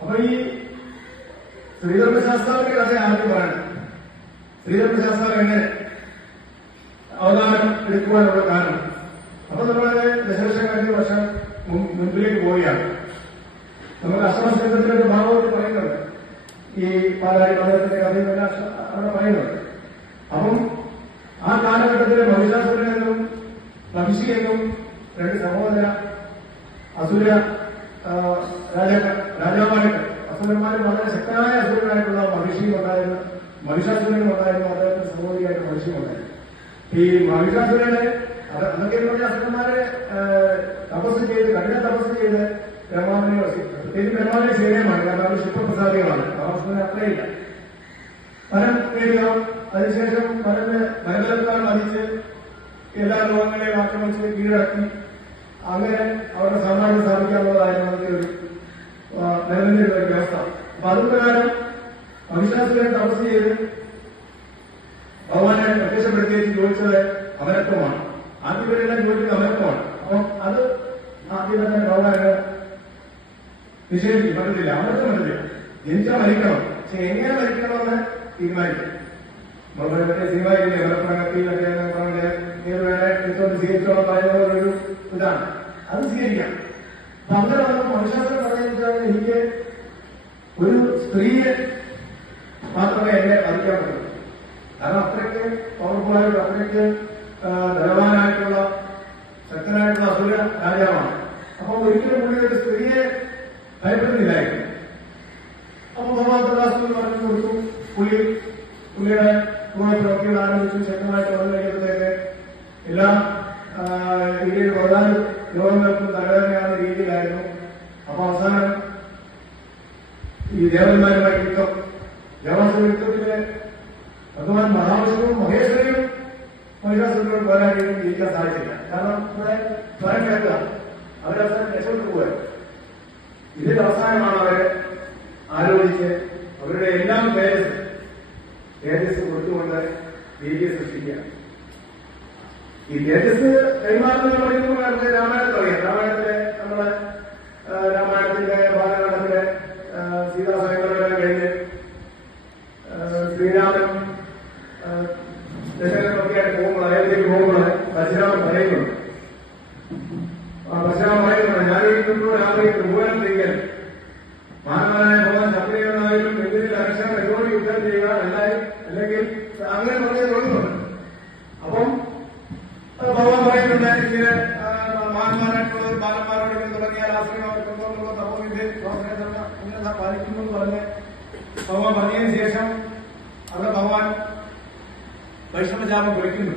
അപ്പൊ ഈ ശ്രീധർമ്മശാസ്താവിന്റെ കഥ ആദ്യം പറയണം. ശ്രീധർമ്മശാസ്താവ് എങ്ങനെ അവതാരം എടുക്കുവാനുള്ള കാരണം. അപ്പൊ നമ്മളത് ദശലക്ഷം കഴിഞ്ഞ വർഷം മുൻപിലേക്ക് പോവുകയാണ്. നമുക്ക് അഷ്ടമസ്കന്ധത്തിലൊക്കെ ഭാഗവത്തിൽ പറയുന്നുണ്ട്. ഈ പാലാരി മന്ദിരത്തിന്റെ കഥയെല്ലാം അവിടെ പറയുന്നുണ്ട്. അപ്പം ആ കാലഘട്ടത്തിലെ മഹിഷാസുരനെന്നും നഹിഷി എന്നും രണ്ട് സഹോദര അസുര രാജാവായിട്ട് അസുരന്മാരും വളരെ ശക്തനായ അസുരനായിട്ടുള്ള മഹിഷിയും ഉണ്ടായിരുന്നു, മഹിഷാസുരനും ഉണ്ടായിരുന്നു, അദ്ദേഹത്തിന്റെ സഹോദരിയായിട്ട് മഹിഷിയും ഉണ്ടായിരുന്നു. ഈ മഹിഷാസുരനെ അതൊക്കെ എന്ന് പറഞ്ഞ അസുരന്മാരെ തപസ് ചെയ്ത് കഠിന തപസ് ചെയ്ത് ബ്രഹ്മാവിനെ പ്രത്യേകിച്ച് ബ്രഹ്മാവിനെ ശരീരമാണ്. കാരണം അവർ ശുഭപ്രസാദികളാണ്. തപസ്സിന് അത്രയില്ല. ഫലം നേടുക, അതിനുശേഷം മരതലത്താൽ മതിച്ച് എല്ലാ ലോകങ്ങളെയും ആക്രമിച്ച് കീഴടക്കി അങ്ങനെ അവരുടെ സാമ്രാജ്യം സ്ഥാപിക്കാനുള്ളതായിരുന്നു അതിന്റെ ഒരു നിലനിന്റെ ഒരു വ്യവസ്ഥ. അപ്പൊ അതുപ്രകാരം മഹിഷാസുരൻ തപസ് ചെയ്ത് ഭഗവാനെ പ്രത്യക്ഷപ്പെടുത്തിയിട്ട് ചോദിച്ചത് അമരത്വമാണ്. ആദ്യം പേരെല്ലാം ചോദിച്ചത് അമരത്വമാണ്. അപ്പം അത് ആദ്യം തന്നെ ഭഗവാന് നിഷേധിക്കും. പറ്റത്തില്ല, അമരത്വം പറ്റില്ല. ജനിച്ചാൽ മരിക്കണം, പക്ഷെ എങ്ങനെ മരിക്കണമെന്ന് തീരുമാനിക്കും. മറ്റേ സിനിമയിലെ അമരപ്രകത്തിയിലൊക്കെ വേറെ എടുത്തോണ്ട് സ്വീകരിച്ചോളം പറയുന്നതൊരു ഇതാണ്, അത് സ്വീകരിക്കാം. അപ്പൊ അങ്ങനെ വന്നപ്പോൾ മനുഷ്യാസനം പറയുന്നത് എനിക്ക് ഒരു സ്ത്രീയെ മാത്രമേ എന്നെ വധിക്കാൻ പറ്റൂ. കാരണം അത്രയ്ക്ക് പവർഫുള്ളായിട്ട് അത്രയ്ക്ക് ധനവാനായിട്ടുള്ള ശക്തനായിട്ടുള്ള അസുര രാജാവാണ്. അപ്പൊ ഒരിക്കലും പുള്ളി ഒരു സ്ത്രീയെ ഭയപ്പെടുന്നില്ലായിരുന്നു. അപ്പൊ ഭഗവാൻ പറഞ്ഞു കൊടുത്തു. പുള്ളിയുടെ പ്രവൃത്തികൾ ആരംഭിച്ചു. ശക്തമായിട്ട് വന്നു കഴിയുമ്പോഴത്തേക്ക് എല്ലാ രീതിയിൽ പ്രധാന രോഗങ്ങൾക്കും തലവേദനയാകുന്ന രീതിയിലായിരുന്നു. അപ്പൊ അവസാനം ഈ ദേവന്മാരുമായി യുദ്ധം, ദേവാസുര യുദ്ധത്തില് ഭഗവാൻ മഹാവിഷ്ണുവും മഹേശ്വരിയും മഹിഷാസുരനോട് പോരാടിയിട്ടും ജയിക്കാൻ സാധിച്ചില്ല. കാരണം ഇവിടെ സ്വരം കേൾക്കുക, അവരവസാനം രക്ഷപ്പെട്ടു പോയത്. ഇതിന്റെ അവസാനമാണ് അവരെ ആലോചിച്ച് അവരുടെ എല്ലാം തേജസ് കൊടുത്തുകൊണ്ട് ദേവിയെ സൃഷ്ടിക്കുക. ഈ തേജസ് കൈമാറുന്നത് പറയുമ്പോൾ നമുക്ക് രാമായണത്തിൽ അറിയാം. രാമായണത്തിലെ നമ്മള് രാമായണത്തിന്റെ ബാലഘട്ടത്തിലെ സീതാസഹോദരനെ കഴിഞ്ഞ് ശ്രീരാമൻ ദശരഥൊക്കെയായിട്ട് പോകുമ്പോൾ അയോധ്യയ്ക്ക് പോകുമ്പോൾ പരശുരാമൻ പറയുന്നുണ്ട്. പരശുരാമൻ പറയുന്നുണ്ട്, ഞാനിരിക്കുന്നു രാമയ്ക്ക് ഭൂവനം ചെയ്യാൻ മഹാനായ ഭഗവാൻ ശത്രുഘ്നായാലും എന്തിനും അക്ഷരം എങ്ങോട്ട് യുദ്ധം ചെയ്യുക അല്ലെങ്കിൽ അങ്ങനെ പറഞ്ഞത് തോന്നുന്നുണ്ട്. അപ്പം ഭഗവാൻ പറയുന്നുണ്ട്, ഇങ്ങനെ മഹാന്മാരായിട്ടുള്ള ബാലന്മാരോട് തുടങ്ങിയാൽ ആശ്രയം കൊണ്ടുള്ള തപോവിന്റെ ഇങ്ങനെ പാലിക്കുന്നു എന്ന് പറഞ്ഞ് ഭഗവാൻ പറഞ്ഞതിന് ശേഷം അവിടെ ഭഗവാൻ വൈഷ്ണവജാപം കുറിക്കുന്നു.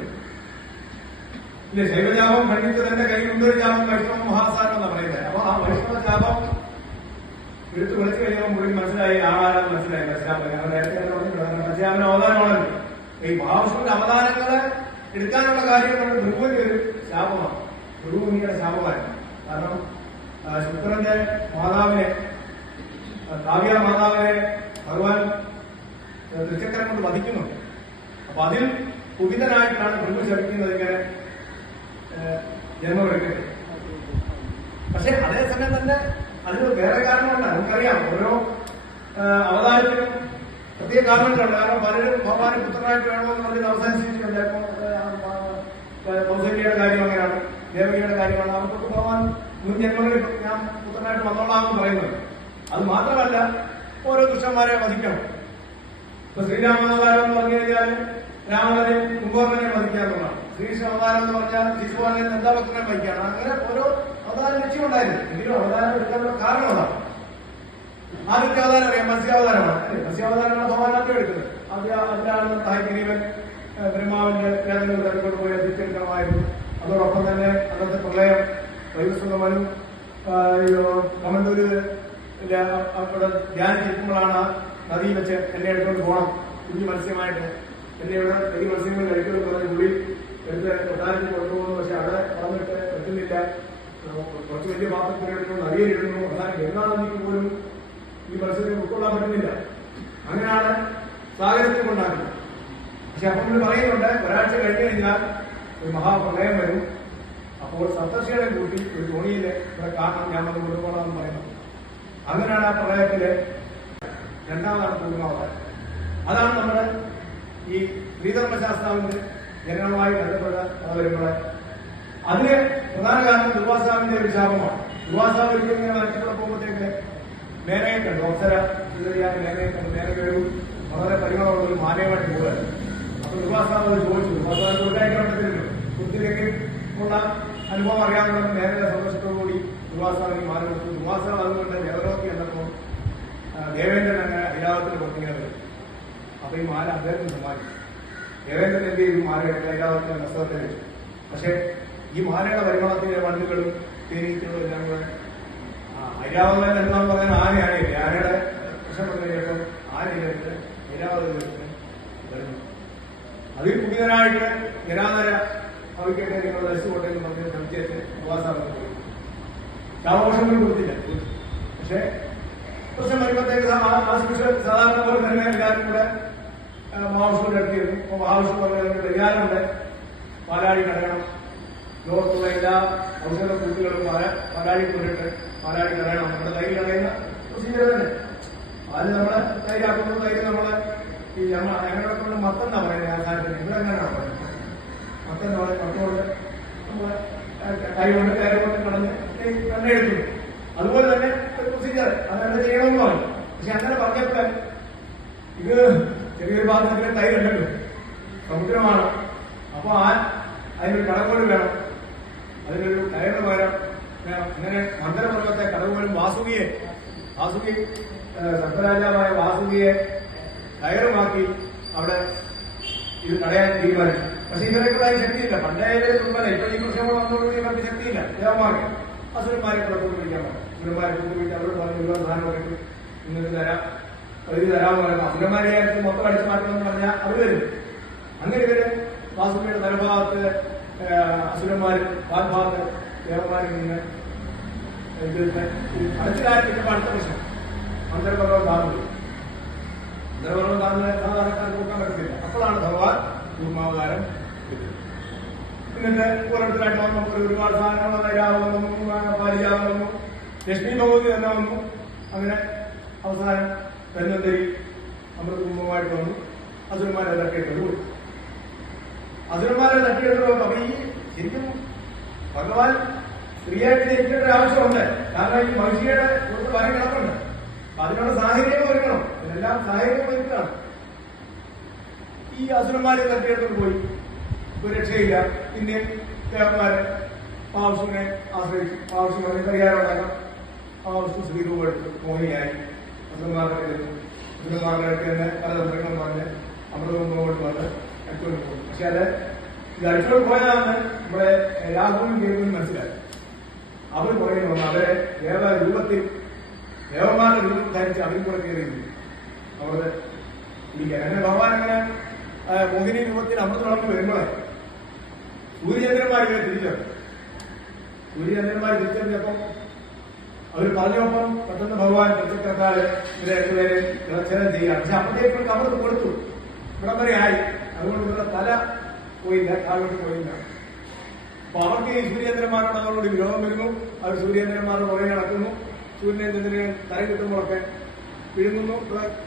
ഇല്ല, ശൈവജാപം ഖണ്ഡിച്ച് തന്റെ കയ്യിലുണ്ട് ഒരു ജാപം വൈഷ്ണവ മഹാസാരം എന്നാണ് പറയുന്നത്. അപ്പൊ ആ വൈഷ്ണവജാപം എടുത്ത് വിളിച്ചു കഴിയുമ്പോൾ മുഴുവൻ മനസ്സിലായി, ആളാരെന്ന് മനസ്സിലായി. പരശുരാമന് അവതാരമാണല്ലോ. ഈ മഹാവിഷ്ണുവിന്റെ അവതാരങ്ങളെ എടുക്കാനുള്ള കാര്യം നമ്മുടെ ഭൃഗുവിന്റെ ഒരു ശാപമാണ്. ഭൃഗുവിന്റെ ശാപമായിരുന്നു. കാരണം ശുക്രന്റെ മാതാവിനെ, കാവ്യ മാതാവിനെ ഭഗവാൻ തൃച്ചക്രം കൊണ്ട് വധിക്കുന്നുണ്ട്. അപ്പൊ അതിൽ കുപിതനായിട്ടാണ് ഭൃഗു ശപിക്കുന്നത് ഇങ്ങനെ ജന്മമെടുക്കുന്നത്. പക്ഷെ അതേസമയം തന്നെ അതിന് വേറെ കാരണമുണ്ട്. നമുക്കറിയാം, ഓരോ അവതാരത്തിനും പ്രത്യേക കാരണങ്ങളുണ്ട്. കാരണം പലരും ഭഗവാന് പുത്രനായിട്ട് വേണമെന്ന് പറഞ്ഞത് അവസാനിച്ചിട്ടുണ്ട്. കൗസല്യയുടെ കാര്യം അങ്ങനെയാണ്, ദേവകിയുടെ കാര്യമാണ്. അവർക്കൊക്കെ ഭഗവാൻ മുൻ ജന്മങ്ങളിൽ ഞാൻ പുത്രനായിട്ട് വന്നോളാമെന്ന് പറയുന്നത്. അത് മാത്രമല്ല, ഓരോ ദുഷ്ടന്മാരെ വധിക്കണം. ഇപ്പൊ ശ്രീരാമാവതാരം എന്ന് പറഞ്ഞു കഴിഞ്ഞാൽ രാവണനെയും കുംഭകർണനെയും വധിക്കാന്നുള്ളതാണ്. ശ്രീകൃഷ്ണ അവതാരം എന്ന് പറഞ്ഞാൽ ശിശുപാലനെ നന്ദാഭക്തനെ വഹിക്കാണ്. അങ്ങനെ ഓരോ അവതാര ലക്ഷ്യമുണ്ടായിരുന്നു. എങ്കിലും അവതാരം എടുക്കാനുള്ള കാരണം അതാണ്. ആദ്യത്തെ അവതാരം അറിയാം, മത്സ്യാവതാരമാണ്. മത്സ്യാവതാരമാണ് ഭഗവാനാദ്യം എടുക്കുന്നത്. അതിലാണ് തായ്ക്കിരീവൻ ബ്രഹ്മാവിന്റെ വേദനകൾ തരക്കൊണ്ടുപോയി എത്തിച്ചെടുക്കണമായിരുന്നു. അതോടൊപ്പം തന്നെ അന്നത്തെ പ്രളയം, വൈവസ്വതമനും കമന്തൂര് അവിടെ ധ്യാനിച്ചിരിക്കുമ്പോഴാണ് നദിയിൽ വെച്ച് എന്നെ എടുത്തുകൊണ്ട് പോകണം, കുഞ്ഞു മത്സ്യമായിട്ട് എന്നെ ഇവിടെ വലിയ മത്സ്യങ്ങൾ കഴിക്കുമെന്ന് പറഞ്ഞ് പുള്ളി എടുത്ത് കൊട്ടാരത്തിൽ കൊണ്ടുപോകുന്നു. പക്ഷെ അവിടെ പറഞ്ഞിട്ട് പറ്റുന്നില്ല. കുറച്ച് വലിയ പാത്രത്തിൽ എടുത്തുകൊണ്ട് നദിയിലിടുന്നു. അതാണ് ഗംഗാ നദിക്ക് പോലും ഈ മത്സ്യത്തെ ഉൾക്കൊള്ളാൻ പറ്റുന്നില്ല. അങ്ങനെയാണ് സാഗരത്തിൽ കൊണ്ടാക്കുന്നത്. പക്ഷെ അപ്പം പുള്ളി പറയുന്നുണ്ട്, ഒരാഴ്ച കഴിഞ്ഞു കഴിഞ്ഞാൽ ഒരു മഹാപ്രളയം വരും. അപ്പോൾ സപ്തർഷികളെ കൂട്ടി ഒരു തോണിയിൽ ഇവിടെ കാണാൻ ഞാൻ വന്ന് കൊണ്ടുപോകണമെന്ന് പറയുന്നത്. അങ്ങനെയാണ് ആ പ്രളയത്തില് രണ്ടാമതാണ് പൂർണ്ണമാവതാരം. അതാണ് നമ്മുടെ ഈ ശ്രീധർമ്മശാസ്താവിന്റെ ജനനവുമായി ബന്ധപ്പെട്ട കഥവരുകളെ. അതിന് പ്രധാന കാരണം ദുർവാസാവിന്റെ ഒരു ശാപമാണ്. ദുർവാസാവ് ഒരിക്കലും ഇങ്ങനെ മരത്തിലൂടെ പോകുമ്പോഴത്തേക്ക് മേനയെ കണ്ടു, അപ്സര സുന്ദരിയായ മേനയെ കണ്ടു. മേനയ്ക്ക് ഒരു വളരെ പരിമളമുള്ള ഒരു മാലയുമായിട്ട് പോകുന്നത്. അപ്പൊ ദുർവാസാവ് അത് ചോദിച്ചു. ദുർവാസാവ് കൊടുക്കാതിരിക്കാൻ പറ്റത്തില്ലല്ലോ. കുത്തിലേക്ക് ഉള്ള അനുഭവം അറിയാവുന്ന മേനയുടെ സന്തോഷത്തോടുകൂടി ദുർവാസാവിന് മാല കൊടുത്തു. ദുർവാസാവ് അതുകൊണ്ട് ദേവലോകത്തിൽ എന്നപ്പോൾ ദേവേന്ദ്രൻ അങ്ങനെ ഐരാവത്തിന് കൊടുത്തിങ്ങനെ വരും. അപ്പൊ ഈ മാല അദ്ദേഹത്തിന് സമ്മാനിച്ചു. ദേവേന്ദ്രൻ എന്ത് ചെയ്തു? മാല എടുത്ത് ഐരാവത്തിന് വസ്ത്രത്തെ വെച്ചു. പക്ഷെ ഈ മാലയുടെ പരിമളത്തിന്റെ വണ്ടുകളും തേനീച്ചകളും എല്ലാം കൂടെ ഐരാവതൻ എന്താന്ന് പറയാൻ ആനയാണില്ലേ. ആനയുടെ പ്രശ്നം വന്നു കഴിഞ്ഞപ്പോൾ ആനയിലെടുത്ത് ഐരാവതത്തിലെടുത്ത് വരുന്നു. അതിൽ പുതിയനായിട്ട് നിരാധര അവയ്ക്കൊക്കെ നിങ്ങൾ ദർശിക്കോട്ടെന്ന് പറഞ്ഞ് സംശയത്തിന് ഉപവാസം പോയി. ശാപമോഷങ്ങൾ കൊടുത്തില്ല. പക്ഷെ പ്രശ്നം വരുമ്പോഴത്തേക്ക് സാധാരണ പോലെ തന്നെ എല്ലാവരും കൂടെ മഹാവിഷ്ണുവിന്റെ അടുത്തിരുന്നു. അപ്പൊ മഹാവിഷ്ണു പറഞ്ഞ പരിഹാരമുണ്ട്. പാലാഴി കടയണം. ലോകത്തുള്ള എല്ലാ ഔഷധ കൂട്ടുകളും പാലാഴി കൊണ്ടിട്ട് പാലാഴി കടയണം. നമ്മുടെ തൈര് കടയുന്ന പ്രൊസീജിയർ തന്നെ. അത് നമ്മളെ തൈരാക്കുമ്പോൾ തൈര് നമ്മളെ ഈ ഞങ്ങളുടെ കൊണ്ട് മത്തെന്നാ പറയുന്നത്. ആ സാധനത്തിന് ഇവിടെ എങ്ങനെയാണ് പറയുന്നത്? മത്തെന്ന് പറയുന്നത് മത്തോണ്ട് നമ്മളെ കൈ കൊണ്ട് കയറി കൊണ്ട് കടഞ്ഞ് തന്നെ എടുക്കുന്നു. അതുപോലെ തന്നെ ഒരു പ്രൊസീജിയർ അതങ്ങനെ ചെയ്യണമെന്ന് പറഞ്ഞു. പക്ഷെ അങ്ങനെ പറഞ്ഞപ്പോ ഇത് ചെറിയൊരു പാത്രത്തിലെ തൈരല്ലല്ലോ, സമുദ്രമാണ്. അപ്പൊ അതിനൊരു കടകോല് വേണം, അതിനൊരു കയറിന് പകരം വേണം. അങ്ങനെ മന്ദരപർവത്തെ കടകോലും വാസുകിയെ സപ്തരാജാവായ വാസുകിയെ കയറുമാക്കി അവിടെ ഇത് തടയാൻ തീരുമാനിച്ചു. പക്ഷെ ഇവരൊക്കെ അതിന് ശക്തിയില്ല. പണ്ടേ തുമ്പല. ഇപ്പൊ ഈ പ്രശ്നങ്ങൾ വന്നതോടുകൂടി ഇവർക്ക് ശക്തിയില്ല. ദേവമാകെ അസുരന്മാരെ പുറത്തോട്ട് പിടിക്കാൻ പറ്റും. അസുരന്മാരെ കൊണ്ടുപോയിട്ട് അവരോട് പറഞ്ഞ് ഒരുപാട് സാധനമൊക്കെ ഇട്ട് ഇന്നൊരു തരാം, ഒരു തരാമെന്ന് പറയുന്നത്. അസുരന്മാരെ മൊത്തം അടിച്ചു മാറ്റണമെന്ന് പറഞ്ഞാൽ അവർ വരും. അങ്ങനെ ഇവര് വാസുകിയുടെ തലഭാഗത്ത് അസുരന്മാര് ഭാഗത്ത് ദേവന്മാരിൽ നിന്ന് അടുത്ത കാര്യത്തിൽ അടുത്ത പ്രശ്നം അന്തർപർവ്വം താങ്ങുന്നത്. അന്തർപർവ്വം താങ്ങുന്ന സാധാരണക്കാർ കൊടുക്കാൻ പറ്റത്തില്ല. അപ്പോഴാണ് ഭഗവാൻ കൂർമാവതാരം കിട്ടുന്നത്. എന്നിട്ട് ഓരോരുത്തരായിട്ട് വന്നു. ഒരുപാട് സാധനങ്ങൾ തൈരാവം വന്നു, പാരിജാതം വന്നു, ലക്ഷ്മി ഭഗവതി തന്നെ വന്നു. അങ്ങനെ അവസാനം ധന്വന്തരി അമൃതകുംഭമായിട്ട് വന്നു. അസുരന്മാരെ തട്ടിയെടുത്ത് പോയി. അസുരന്മാരെ തട്ടിയെടുത്ത് അപ്പൊ ഈ ശരിക്കും ഭഗവാൻ സ്ത്രീയായിട്ട് ജനിക്കേണ്ട ഒരു ആവശ്യമുണ്ട്. കാരണം ഈ മനുഷ്യയുടെ കുറച്ച് വരം കിടപ്പുണ്ട്. അപ്പൊ അതിനുള്ള സാഹചര്യം ഒരുക്കണം. ഇതെല്ലാം സാഹചര്യം ഒരുക്കാണ്. ഈ അസുരന്മാരെ തട്ടിയെടുത്ത് പോയി. ഒരു രക്ഷയില്ല. പിന്നെ ദേവന്മാരെ പാവശുവിനെ ആശ്രയിച്ചു. പാവശുവിനെ പരിഹാരം ഉണ്ടാക്കാം. പാവശു ശ്രീരൂപെടുത്തു മോഹിനിയായി അസുരന്മാരുടെ അടുത്ത് തന്നെ പല തന്ത്രങ്ങളും പറഞ്ഞ് അമൃതകുംഭമായിട്ട് വന്ന് അടിച്ചോണ്ട് പോകും. പക്ഷെ അത് ഇത് അടിച്ചോണ്ട് പോയതാണ് നമ്മുടെ രാഹുലും കേൾക്കും മനസ്സിലായി. അവർ പറയുന്നു അവരെ ദേവരൂപത്തിൽ ദേവന്മാരുടെ രൂപം ധരിച്ച് അതിൽ കൂടെ കയറിയിരുന്നു അവരുടെ പിടിക്കാൻ. അങ്ങനെ ഭഗവാൻ അങ്ങനെ മോഹിനി രൂപത്തിൽ അമൃത വളർന്നു വരുമ്പോഴേ സൂര്യചന്ദ്രന്മാർ ഇവരെ തിരിച്ചറിഞ്ഞു. സൂര്യചന്ദ്രന്മാർ തിരിച്ചറിഞ്ഞപ്പം അവർ പറഞ്ഞപ്പം പെട്ടെന്ന് ഭഗവാൻ പ്രത്യക്ഷത്താല് ഇവരെ രണ്ടുപേരെ ഛേദം ചെയ്യാം. പക്ഷെ അപ്പോഴത്തേക്കും അമൃത് കൊടുത്തു. ഇവിടം വരെ ആയി. അതുകൊണ്ട് ഇവരുടെ തല പോയില്ല, താഴോട്ട് പോയില്ല. അപ്പൊ അവർക്ക് ഈ സൂര്യചന്ദ്രന്മാരോട് അവരോട് വിരോധം വരുന്നു. അവർ സൂര്യചന്ദ്രന്മാരുടെ പുറകെ നടക്കുന്നു. സൂര്യനെ ചന്ദ്രനെ തല കിട്ടുമ്പോഴൊക്കെ വിഴുങ്ങുന്നു.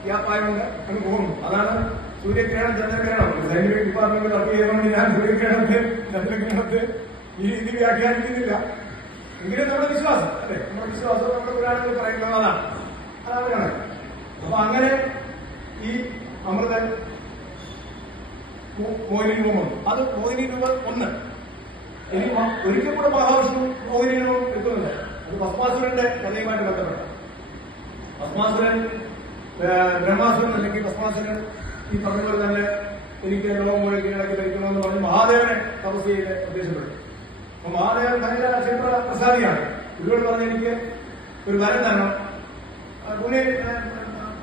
യാപ്പായുണ്ട് അങ്ങ് പോകുന്നു. അതാണ് സൂര്യഗ്രഹണം ചന്ദ്രഗ്രഹണം. സൈനിക ഡിപ്പാർട്ട്മെന്റ് അപ്പ് ചെയ്യുന്നതുകൊണ്ട് ഞാൻ സൂര്യഗ്രഹണത്തെ ചന്ദ്രഗ്രഹണത്തെ ഈ രീതി വ്യാഖ്യാനിക്കുന്നില്ല. എങ്കിലും നമ്മുടെ വിശ്വാസം അല്ലെ, നമ്മുടെ വിശ്വാസം നമ്മുടെ പുരാണങ്ങൾ പറയുന്നത് അതാണ്. അപ്പൊ അങ്ങനെ ഈ അമൃതൻ മോഹിനി രൂപം വന്നു. അത് മോഹിനി രൂപം ഒന്ന്. ഇനി ഒരിക്കൽ കൂടെ മഹാവിഷ്ണു മോഹിനി രൂപം എടുക്കുന്നുണ്ട്. അത് ഭസ്മാസുരന്റെ കഥയുമായിട്ട് ബന്ധപ്പെട്ട. ഭസ്മാസുരൻ ബ്രഹ്മാസുരൻ അല്ലെങ്കിൽ ഭസ്മാസുരൻ ഈ പറഞ്ഞ പോലെ തന്നെ എനിക്ക് ലോകം മുഴുവൻ കീഴടക്കി ഭരിക്കണമെന്ന് പറഞ്ഞ് മഹാദേവനെ തപസ് ചെയ്ത് ഉദ്ദേശപ്പെട്ടു. അപ്പൊ മഹാദേവൻ ഭയങ്കര ക്ഷേത്ര പ്രസാദിയാണ്. ഇവരോട് പറഞ്ഞ് എനിക്ക് ഒരു വരം തരണം. പുള്ളി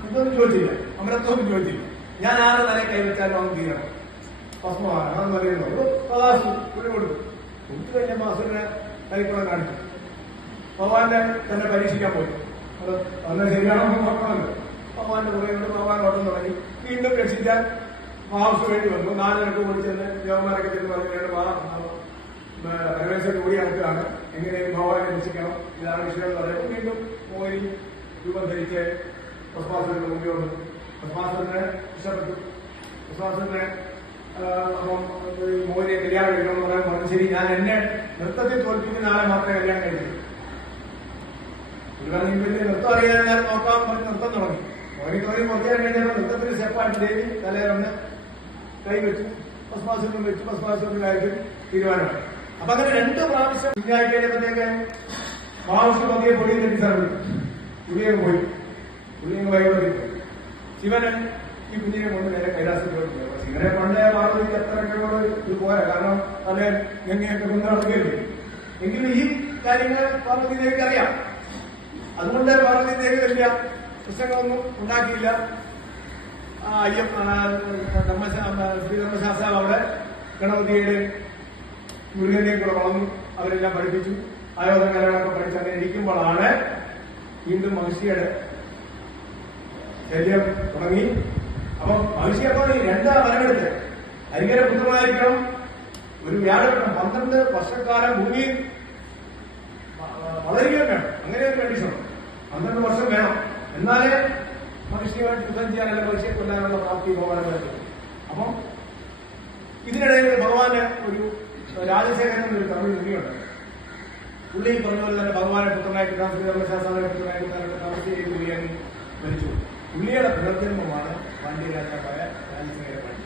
ഇതൊന്നും ചോദിച്ചില്ല, അമരത്വം ചോദിച്ചില്ല. ഞാൻ ആരുടെ തല കൈവച്ചാലും അവൻ തീരണം. ഭസ്മമാണ് അതെന്ന് പറയുന്നത് പ്രകാശം പുള്ളി കൊടുത്തു. കൊടുത്തു കഴിഞ്ഞപ്പോൾ അസുരനെ കൈക്കുളം കാണിച്ചു. ഭഗവാന്റെ തന്നെ പരീക്ഷിക്കാൻ പോയി. അത് അന്ന് ശരിയാണോ നോക്കണമല്ലോ. ഭഗവാന്റെ പുറകെ ഭഗവാൻ ഓട്ടം തുടങ്ങി. വീണ്ടും രക്ഷിക്കാൻ മഹാവിഷ്ണു വേണ്ടി വന്നു. 4 നിരക്ക് ഓടിച്ചെന്ന് ദേവന്മാരൊക്കെ ചെന്ന് പറഞ്ഞു പരമേശ്വരൻ കൂടി നടക്കുകയാണ്, എങ്ങനെയും ഭഗവാനെ രക്ഷിക്കണം, ഇതാണ് വിഷയം എന്ന് പറയുമ്പോൾ വീണ്ടും മോഹിനി രൂപം ധരിച്ച് ഭസ്മാസുരന്റെ മുമ്പിൽ വന്നു. ഭസ്മാസുരന് ഇഷ്ടപ്പെട്ടു. ഭസ്മാസുരന് അപ്പം മോനെ കല്യാണം കഴിക്കണമെന്ന് പറയാൻ പറഞ്ഞു. ശരി, ഞാൻ എന്നെ നൃത്തത്തിൽ തോൽപ്പിക്കുന്ന ആളെ മാത്രമേ കല്യാണം കഴിക്കൂ. വലിയ നൃത്തം അറിയാൻ ഞാൻ നോക്കാൻ പറഞ്ഞ് നൃത്തം തുടങ്ങി. തുടങ്ങി കുറച്ചു നേരം കഴിഞ്ഞപ്പോൾ നൃത്തത്തിന് സ്റ്റെപ്പായിട്ട് ദേവി തലയിറന്ന് കൈ വെച്ചു. ഭസ്മാസുരനും വെച്ചു. ഭസ്മാസുരന്റെ കാര്യത്തിൽ തീരുമാനമായി. അപ്പൊ അങ്ങനെ 2 പ്രാവശ്യം കുഞ്ഞായി കഴിഞ്ഞപ്പോഴത്തേക്ക് മാവുഷ് പതിയെ പൊടിയും തെറ്റി സാറിന് പുള്ളിയങ്ങ് പോയി. പുള്ളിയങ്ങ് വൈകുന്നേരം പോയി. ശിവന് ഈ കുഞ്ഞിനെ കൊണ്ട് നേരെ കൈലാസത്തിൽ പോയി. ശിവനെ പണ്ടേ പാർവതിക്ക് എത്ര ഇത് പോരാ, കാരണം നല്ല ഗംഗയൊക്കെ കൊണ്ടുനടക്കുകയല്ലേ. എങ്കിലും ഈ കാര്യങ്ങൾ പാർവതി ദേവിക്ക് അറിയാം. അതുകൊണ്ട് പാർവതി ദേവി വലിയ പ്രശ്നങ്ങളൊന്നും ഉണ്ടാക്കിയില്ല. ശ്രീധർമ്മശാസ്ത്രാവ് അവിടെ ഗണപതിയുടെ മുരുകനെയും കൂടെ വളർന്നു. അവരെല്ലാം പഠിപ്പിച്ചു. ആയോധനകലകളൊക്കെ പഠിച്ച് അങ്ങനെ ഇരിക്കുമ്പോഴാണ് വീണ്ടും മഹർഷിയുടെ ശല്യം തുടങ്ങി. അപ്പം മഹർഷി അപ്പോൾ ഈ 2 വരമെടുത്ത് ഹരിഹര പുത്രമായിരിക്കണം, ഒരു വ്യാഴം 12 വർഷക്കാലം ഭൂമിയിൽ വളരുകയും വേണം. അങ്ങനെ ഒരു കണ്ടീഷൻ 12 വർഷം വേണം. എന്നാലേ മഹർഷിയുമായിട്ട് യുദ്ധം ചെയ്യാനല്ല മഹർഷിയെ കൊല്ലാനുള്ള പ്രാപ്തി പോകാനുള്ള പറ്റും. അപ്പം ഇതിനിടയിൽ ഭഗവാന് ഒരു രാജശേഖരൻ എന്നൊരു തമിഴ് മുനിയുണ്ട്. പുള്ളി പറഞ്ഞ പോലെ തന്നെ ഭഗവാനെ പുത്രനായിട്ട് ശ്രീധർമ്മശാസ്ത്രാവിനെ പുത്രനായിട്ട് തപസ് ചെയ്ത് പുള്ളിയെ മരിച്ചു. പുള്ളിയുടെ പുനർജന്മമാണ് പാണ്ഡ്യരാജാവായ രാജശേഖര പാണ്ഡ്യ.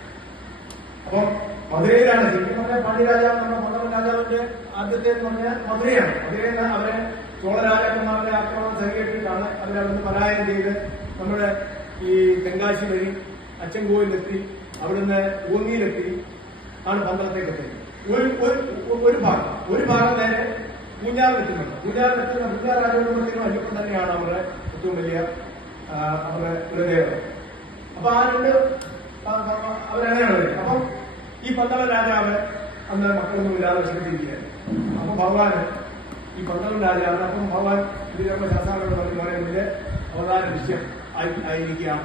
അപ്പം മധുരയിലാണ് ശരിക്കും പറഞ്ഞാൽ പാണ്ഡ്യരാജാവ് നമ്മുടെ പന്തളം രാജാവിന്റെ ആദ്യത്തെ എന്ന് പറഞ്ഞാൽ മധുരയാണ്. മധുരയിൽ നിന്ന് അവരെ ചോള രാജാക്കന്മാരുടെ ആക്രമണം സഹികെട്ടിട്ടാണ് അവരവിടുന്ന് പലായനം ചെയ്ത് നമ്മുടെ ഈ തെങ്കാശി വഴി അച്ചൻകോവിലെത്തി, അവിടുന്ന് ഊന്നിയിലെത്തി ആണ് പന്തളത്തേക്ക് എത്തിയത്. ഒരു ഭാഗം നേരെ പൂഞ്ഞാറിലെത്തുന്നുണ്ട്. പൂഞ്ഞാറിലെത്തുന്ന പൂഞ്ഞാർ രാജകുടുംബത്തിനും അയ്യപ്പൻ തന്നെയാണ് അവരുടെ ഏറ്റവും വലിയ അവരുടെ കുലദേവത. അപ്പൊ ആ 2 അവരങ്ങനെയാണ് വരുന്നത്. അപ്പം ഈ പന്തള രാജാവ് അന്ന് മക്കളൊന്നും ഇല്ലാതെ വിഷമിച്ചിരിക്കുകയാണ്. അപ്പൊ ഭഗവാന് ഈ പന്തള രാജാവ് അപ്പം ഭഗവാൻ ശ്രീധർമ്മശാസ്ത്രാവിനോട് പറയുന്നതിന്റെ അവതാര ദൃശ്യം ആയിരിക്കാം.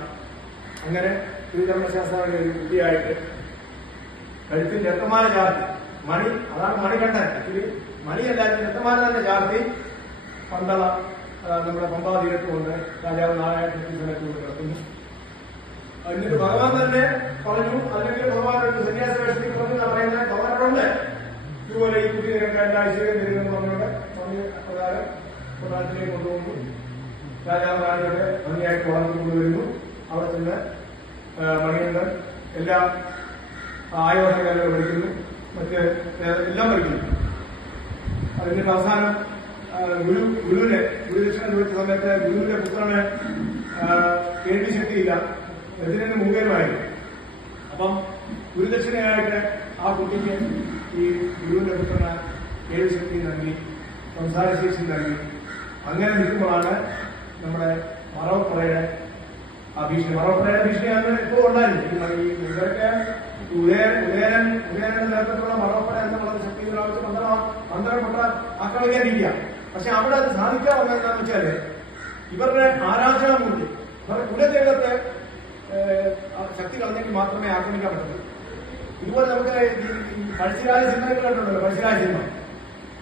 അങ്ങനെ ശ്രീധർമ്മശാസ്ത്രാവിന്റെ ഒരു കുട്ടിയായിട്ട് കഴുത്തിൽ രക്തമാല ചാർത്തി, മണി, അതാണ് മണികണ്ഠൻ. മണിയല്ലാതെ രക്തമാല തന്നെ ചാർത്തി പന്തള നമ്മുടെ പമ്പാ തീരത്ത് കൊണ്ട് രാജാവ് നാരായണ കൊണ്ട് കിടക്കുന്നു. എന്നിട്ട് ഭഗവാൻ തന്നെ പറഞ്ഞു, അല്ലെങ്കിൽ ഭഗവാൻ സന്യാസ വേഷത്തിൽ പറഞ്ഞു പറയുന്നത് ഭഗവാനോടുണ്ട് ഇതുപോലെ ഈ കുട്ടി നിരക്കാരുടെ ഐശ്വര്യം തരുമെന്ന് പറഞ്ഞുകൊണ്ട് പറഞ്ഞ പ്രകാരം കൊട്ടാരത്തിലേക്ക് കൊണ്ടുപോകുന്നു. രാജാവ് റാണിയുടെ ഭംഗിയായിട്ട് വളർന്നു കൊണ്ടുവരുന്നു. അവിടെ ചെന്ന് മണികണ്ഠൻ എല്ലാ ആയോധനകലകൾ പഠിക്കുന്നു, മറ്റ് എല്ലാം പഠിക്കുന്നു. അതിന്റെ അവസാനം ഗുരുദക്ഷിണ ചോദിച്ച സമയത്ത് ഗുരുവിന്റെ പുത്രന് കേൾവി ശക്തിയില്ല, എതിരെ മൂകരുമായിരുന്നു. അപ്പം ഗുരുദക്ഷിണയായിട്ട് ആ കുട്ടിക്ക് ഈ ഗുരുവിന്റെ പുത്രന് കേൾവി ശക്തി നൽകി, സംസാരശേഷി നൽകി. അങ്ങനെ നിൽക്കുമ്പോഴാണ് നമ്മുടെ മറവപ്പുറയുടെ ആ ഭീഷണി. മറവപ്പുറയുടെ ഭീഷണിയാണ് ഇപ്പോൾ ഉണ്ടായിരുന്നു. ഇവരൊക്കെ ഉദയനന്റെ നേതൃത്വത്തിലുള്ള മറവപ്പുറ എന്നുള്ള ശക്തി പ്രാപിച്ച് പന്തളപ്പെട്ട ആക്രമിക്കാനിരിക്കുക. പക്ഷെ അവിടെ അത് സാധിക്കാൻ വന്നതെന്താണെന്ന് വെച്ചാല് ഇവരുടെ ആരാധനാമൂല്യം, ഇവരുടെ കുലദൈവത്തെ ശക്തി കളഞ്ഞെങ്കിൽ മാത്രമേ ആക്രമിക്കാൻ പറ്റുള്ളൂ. ഇതുപോലെ നമുക്ക് ഈ പഴശ്ശിരാജ സിനിമകൾ കണ്ടുണ്ടല്ലോ. പഴശ്ശിരാജ സിനിമ,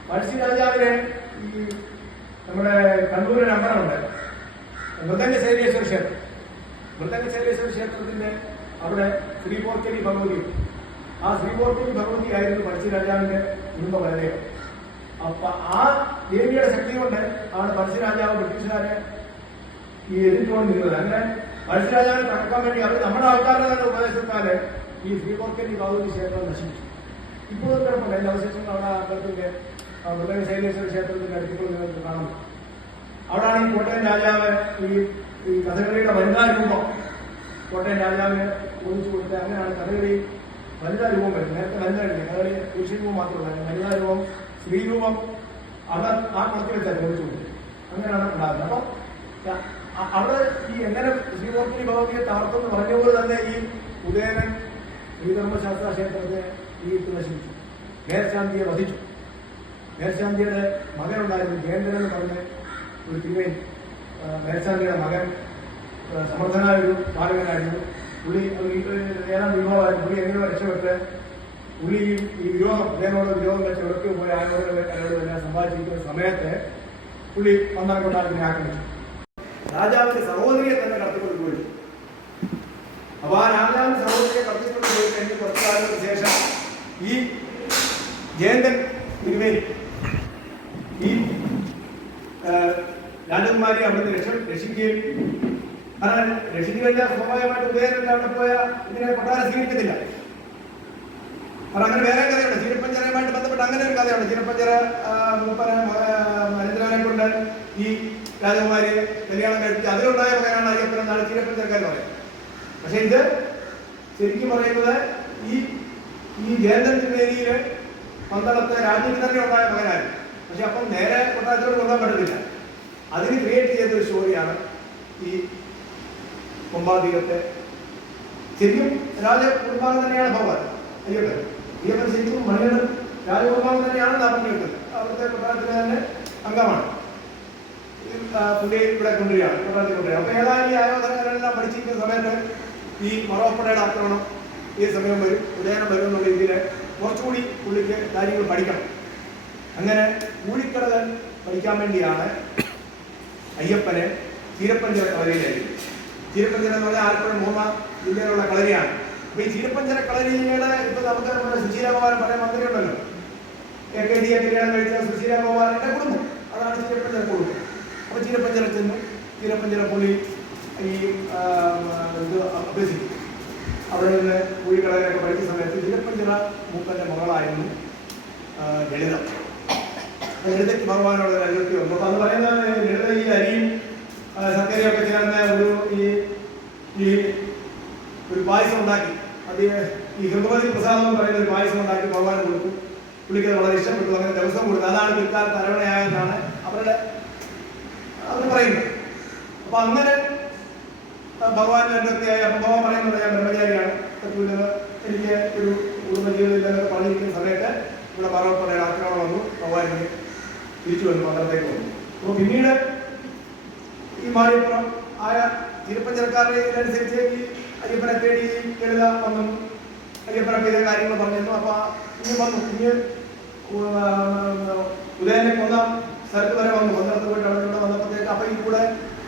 പഴശ്ശിരാജാവിനെ ഈ നമ്മുടെ കണ്ണൂരിൽ അമ്പലമുണ്ട്, മൃദംഗശൈലേശ്വര ക്ഷേത്രം. മൃദംഗശൈലേശ്വര ക്ഷേത്രത്തിന്റെ അവിടെ ശ്രീപോർക്കലി ഭഗവതി, ആ ശ്രീപോർക്കലി ഭഗവതി ആയിരുന്നു പഴശ്ശിരാജാവിന്റെ കുടുംബ വലയം. അപ്പൊ ആ ദേവിയുടെ ശക്തി കൊണ്ട് ആണ് പഴശ്ശിരാജാവ് ബ്രിട്ടീഷുകാരെ ഈ എതിർത്തുകൊണ്ട് നിന്നത്. അങ്ങനെ പഴശ്ശിരാജാവിനെ തകർക്കാൻ വേണ്ടി അവർ നമ്മുടെ ആൾക്കാരുടെ തന്നെ ഉപദേശത്താല് ഈ ശ്രീപോർക്കലി ഭഗവതി ക്ഷേത്രം നശിപ്പിച്ചു. ഇപ്പോഴും കിടപ്പുണ്ട്. അതിന്റെ അവശേഷങ്ങൾ അവിടെ അമ്പലത്തിന്റെ മൃദംഗശൈലേശ്വര ക്ഷേത്രത്തിന്റെ അടുത്തുകൾ നിങ്ങൾക്ക് കാണും. അവിടാണ് ഈ കോട്ടയം രാജാവ് ഈ കഥകളിയുടെ വനിതാ രൂപം കോട്ടയം രാജാവിന് ചോദിച്ചു കൊടുത്ത് അങ്ങനെയാണ് കഥകളി വനിതാ രൂപം വരുന്നത്. നേരത്തെ വനിതകളില്ല, കഥകളി പുരുഷ രൂപം മാത്രമല്ല, വനിതാ രൂപം സ്ത്രീരൂപം അത് ആ കുളത്തിൽ വെച്ചാൽ ചോദിച്ചു കൊടുത്തു. അങ്ങനെയാണ് ഉണ്ടാകുന്നത്. അപ്പൊ അവിടെ ഈ എങ്ങനെ ശ്രീമൂർത്തി ഭഗവതിയെ തകർത്തെന്ന് പറഞ്ഞതുപോലെ തന്നെ ഈ ഉദയനൻ ശ്രീധർമ്മശാസ്ത്ര ക്ഷേത്രത്തെ ഈ നശിപ്പിച്ചു. മേൽശാന്തിയെ വധിച്ചു. മേൽശാന്തിയുടെ മകനുണ്ടായിരുന്നു ജയേന്ദ്രൻ എന്ന് പറഞ്ഞ ഒരു തിരുമേനി. മേൽശാന്തിയുടെ മകൻ സമർത്ഥനായ ഒരു ബാലകനായിരുന്നു. പുള്ളി ഏതാണ്ട് വിവാഹമായിരുന്നു. പുള്ളി എങ്ങനെ രക്ഷപ്പെട്ട് പുള്ളി ഈ വിരോധം അദ്ദേഹത്തോട് വിരോധം വെച്ച് എവിടേക്ക് പോയി ആയോട് എല്ലാം സമ്പാദിച്ചിരിക്കുന്ന സമയത്ത് പുള്ളി പന്തളം കൊട്ടാരത്തിനെ ആക്രമിച്ചു. രാജാവിന്റെ സഹോദരിയെ തന്നെ കടത്തിക്കൊണ്ട് പോയി. അപ്പൊ ആ രാജാവിന്റെ സഹോദരിയെ കടത്തിക്കൊണ്ട് പോയി കഴിഞ്ഞ് കുറച്ചു കാലത്തിന് ശേഷം ഈ ജയന്തൻ തിരുമേനി ഈ രാജകുമാരി അവിടുന്ന് രക്ഷിക്കുകയും രക്ഷിച്ചു കഴിഞ്ഞാൽ സ്വാഭാവികമായിട്ട് ഉദയനന്റെ അവിടെ പോയ ഇതിനെ കൊട്ടാരം സ്വീകരിക്കുന്നില്ല. കാരണം അങ്ങനെ വേറെ കഥയുണ്ട്. ചീരപ്പഞ്ചരയുമായിട്ട് ബന്ധപ്പെട്ട് അങ്ങനെ ഒരു കഥയുണ്ട്. ചീരപ്പഞ്ചര മഹേന്ദ്രനെ കൊണ്ട് ഈ രാജകുമാരിയെ കല്യാണം കഴിച്ച് അതിലുണ്ടായ മകനാണ് അയ്യപ്പൻ എന്നാണ് ചീരപ്പഞ്ചരക്കാർ പറയുന്നത്. പക്ഷെ ഇത് ശരിക്കും പറയുന്നത് ഈ ജയന്തൻ തിരുമേനിയില് പന്തളത്തെ രാജ്യത്ത് തന്നെ ഉണ്ടായ മകനായിരുന്നു. പക്ഷെ അപ്പം നേരെ കൊട്ടാരത്തിലോട് കൊണ്ടാൻ പറ്റത്തില്ല. അതിന് ക്രിയേറ്റ് ചെയ്തൊരു സ്റ്റോറിയാണ് ഈ കൊമ്പാതീരത്തെ. ശരിക്കും രാജകുടുംബാംഗം തന്നെയാണ് ഭഗവാൻ അയ്യപ്പൻ. അയ്യപ്പൻ ശരിക്കും മണികണ്ഠൻ രാജകുടുംബാംഗം തന്നെയാണ് നാമം കേട്ടത്. അവിടുത്തെ കൊട്ടാരത്തിലെ തന്നെ അംഗമാണ്. പുള്ളി ഇവിടെ കൊണ്ടുവരികയാണ്, കൊട്ടാരത്തിൽ കൊണ്ടുവരിക. അപ്പൊ ഏതായാലും ഈ ആയോധനകളെല്ലാം പഠിച്ചിരിക്കുന്ന സമയത്ത് ഈ മറോപ്പടയുടെ ആക്രമണം ഈ സമയം വരും, ഉദയനം വരും എന്നുള്ള രീതിയിൽ കുറച്ചുകൂടി പുള്ളിക്ക് കാര്യങ്ങൾ പഠിക്കണം. അങ്ങനെ കൂലിക്കടകൾ പഠിക്കാൻ വേണ്ടിയാണ് അയ്യപ്പനെ ചീരപ്പഞ്ചര കളരിയിലായിരിക്കും. ചീരപ്പഞ്ചര എന്ന് പറഞ്ഞാൽ ആലപ്പുഴ 3 ജില്ലയിലുള്ള കളരിയാണ്. അപ്പൊ ഈ ചീരപ്പഞ്ചര കളരിയുടെ ഇപ്പൊ നമുക്ക് നമ്മുടെ സുശീലകുമാരൻ പഴയ മന്ത്രി ഉണ്ടല്ലോ, AKD കല്യാണം കഴിച്ച സുശീലകുമാരന്റെ കുടുംബം, അതാണ് ചീരപ്പഞ്ചര കുടുംബം. അപ്പൊ ചീരപ്പഞ്ചര ചെന്നു. ചീരപ്പഞ്ചര പുള്ളി ഈ ഇത് അഭ്യസിക്കും. അവിടെ നിന്ന് കൂലിക്കടകളൊക്കെ പഠിച്ച സമയത്ത് ചീരപ്പഞ്ചര മൂപ്പന്റെ മകളായിരുന്നു ലളിത. ലളിതയ്ക്ക് ഭഗവാനോട് ലളിതയ്ക്ക് വന്നു. അപ്പൊ അത് പറയുന്നത് ലളിത ഈ അരിയും ശർക്കരയൊക്കെ ചേർന്ന് ഒരു പായസം ഉണ്ടാക്കി. അത് ഈ ഹൃദവതി പ്രസാദം എന്ന് പറയുന്ന ഒരു പായസം ഉണ്ടാക്കി ഭഗവാൻ കൊടുത്തു. പുള്ളിക്ക് വളരെ ഇഷ്ടപ്പെട്ടു. അങ്ങനെ ദിവസം കൊടുത്തു. അതാണ് പിൽക്കാലത്ത് അരവണയായെന്നാണ് അവർ പറയുന്നത്. അപ്പൊ അങ്ങനെ ഭഗവാൻ രംഗത്തെയായി. അപ്പം ഭഗവാൻ പറയുന്നത് ഞാൻ ബ്രഹ്മചാരിയാണ്, എനിക്ക് ഒരു കുടുംബജീവിതം ഇല്ലെന്നൊക്കെ പറഞ്ഞിരിക്കുന്ന സമയത്ത് ഇവിടെ പറവപ്പടയുടെ ആക്രമണം വന്നു. ഭഗവാൻ തിരിച്ചു വന്നു, മന്ത്രത്തേക്ക് വന്നു. അപ്പോൾ പിന്നീട് ഈ മാറിയപ്പുറം ആയ ചീരപ്പഞ്ചരക്കാരുടെ ഇതിനനുസരിച്ച് ഈ അയ്യപ്പനെ തേടി ലളിത വന്നു. അയ്യപ്പനൊക്കെ ഇതേ കാര്യങ്ങൾ പറഞ്ഞിരുന്നു. അപ്പൊ ഇനി വന്നു, ഇനി ഉദയനെ കൊന്ന സ്ഥലത്ത് വരെ വന്നു. പന്തളത്ത് പോയിട്ട് അവിടെ ഇവിടെ വന്നപ്പോഴത്തേക്ക് അപ്പൊ ഈ കൂടെ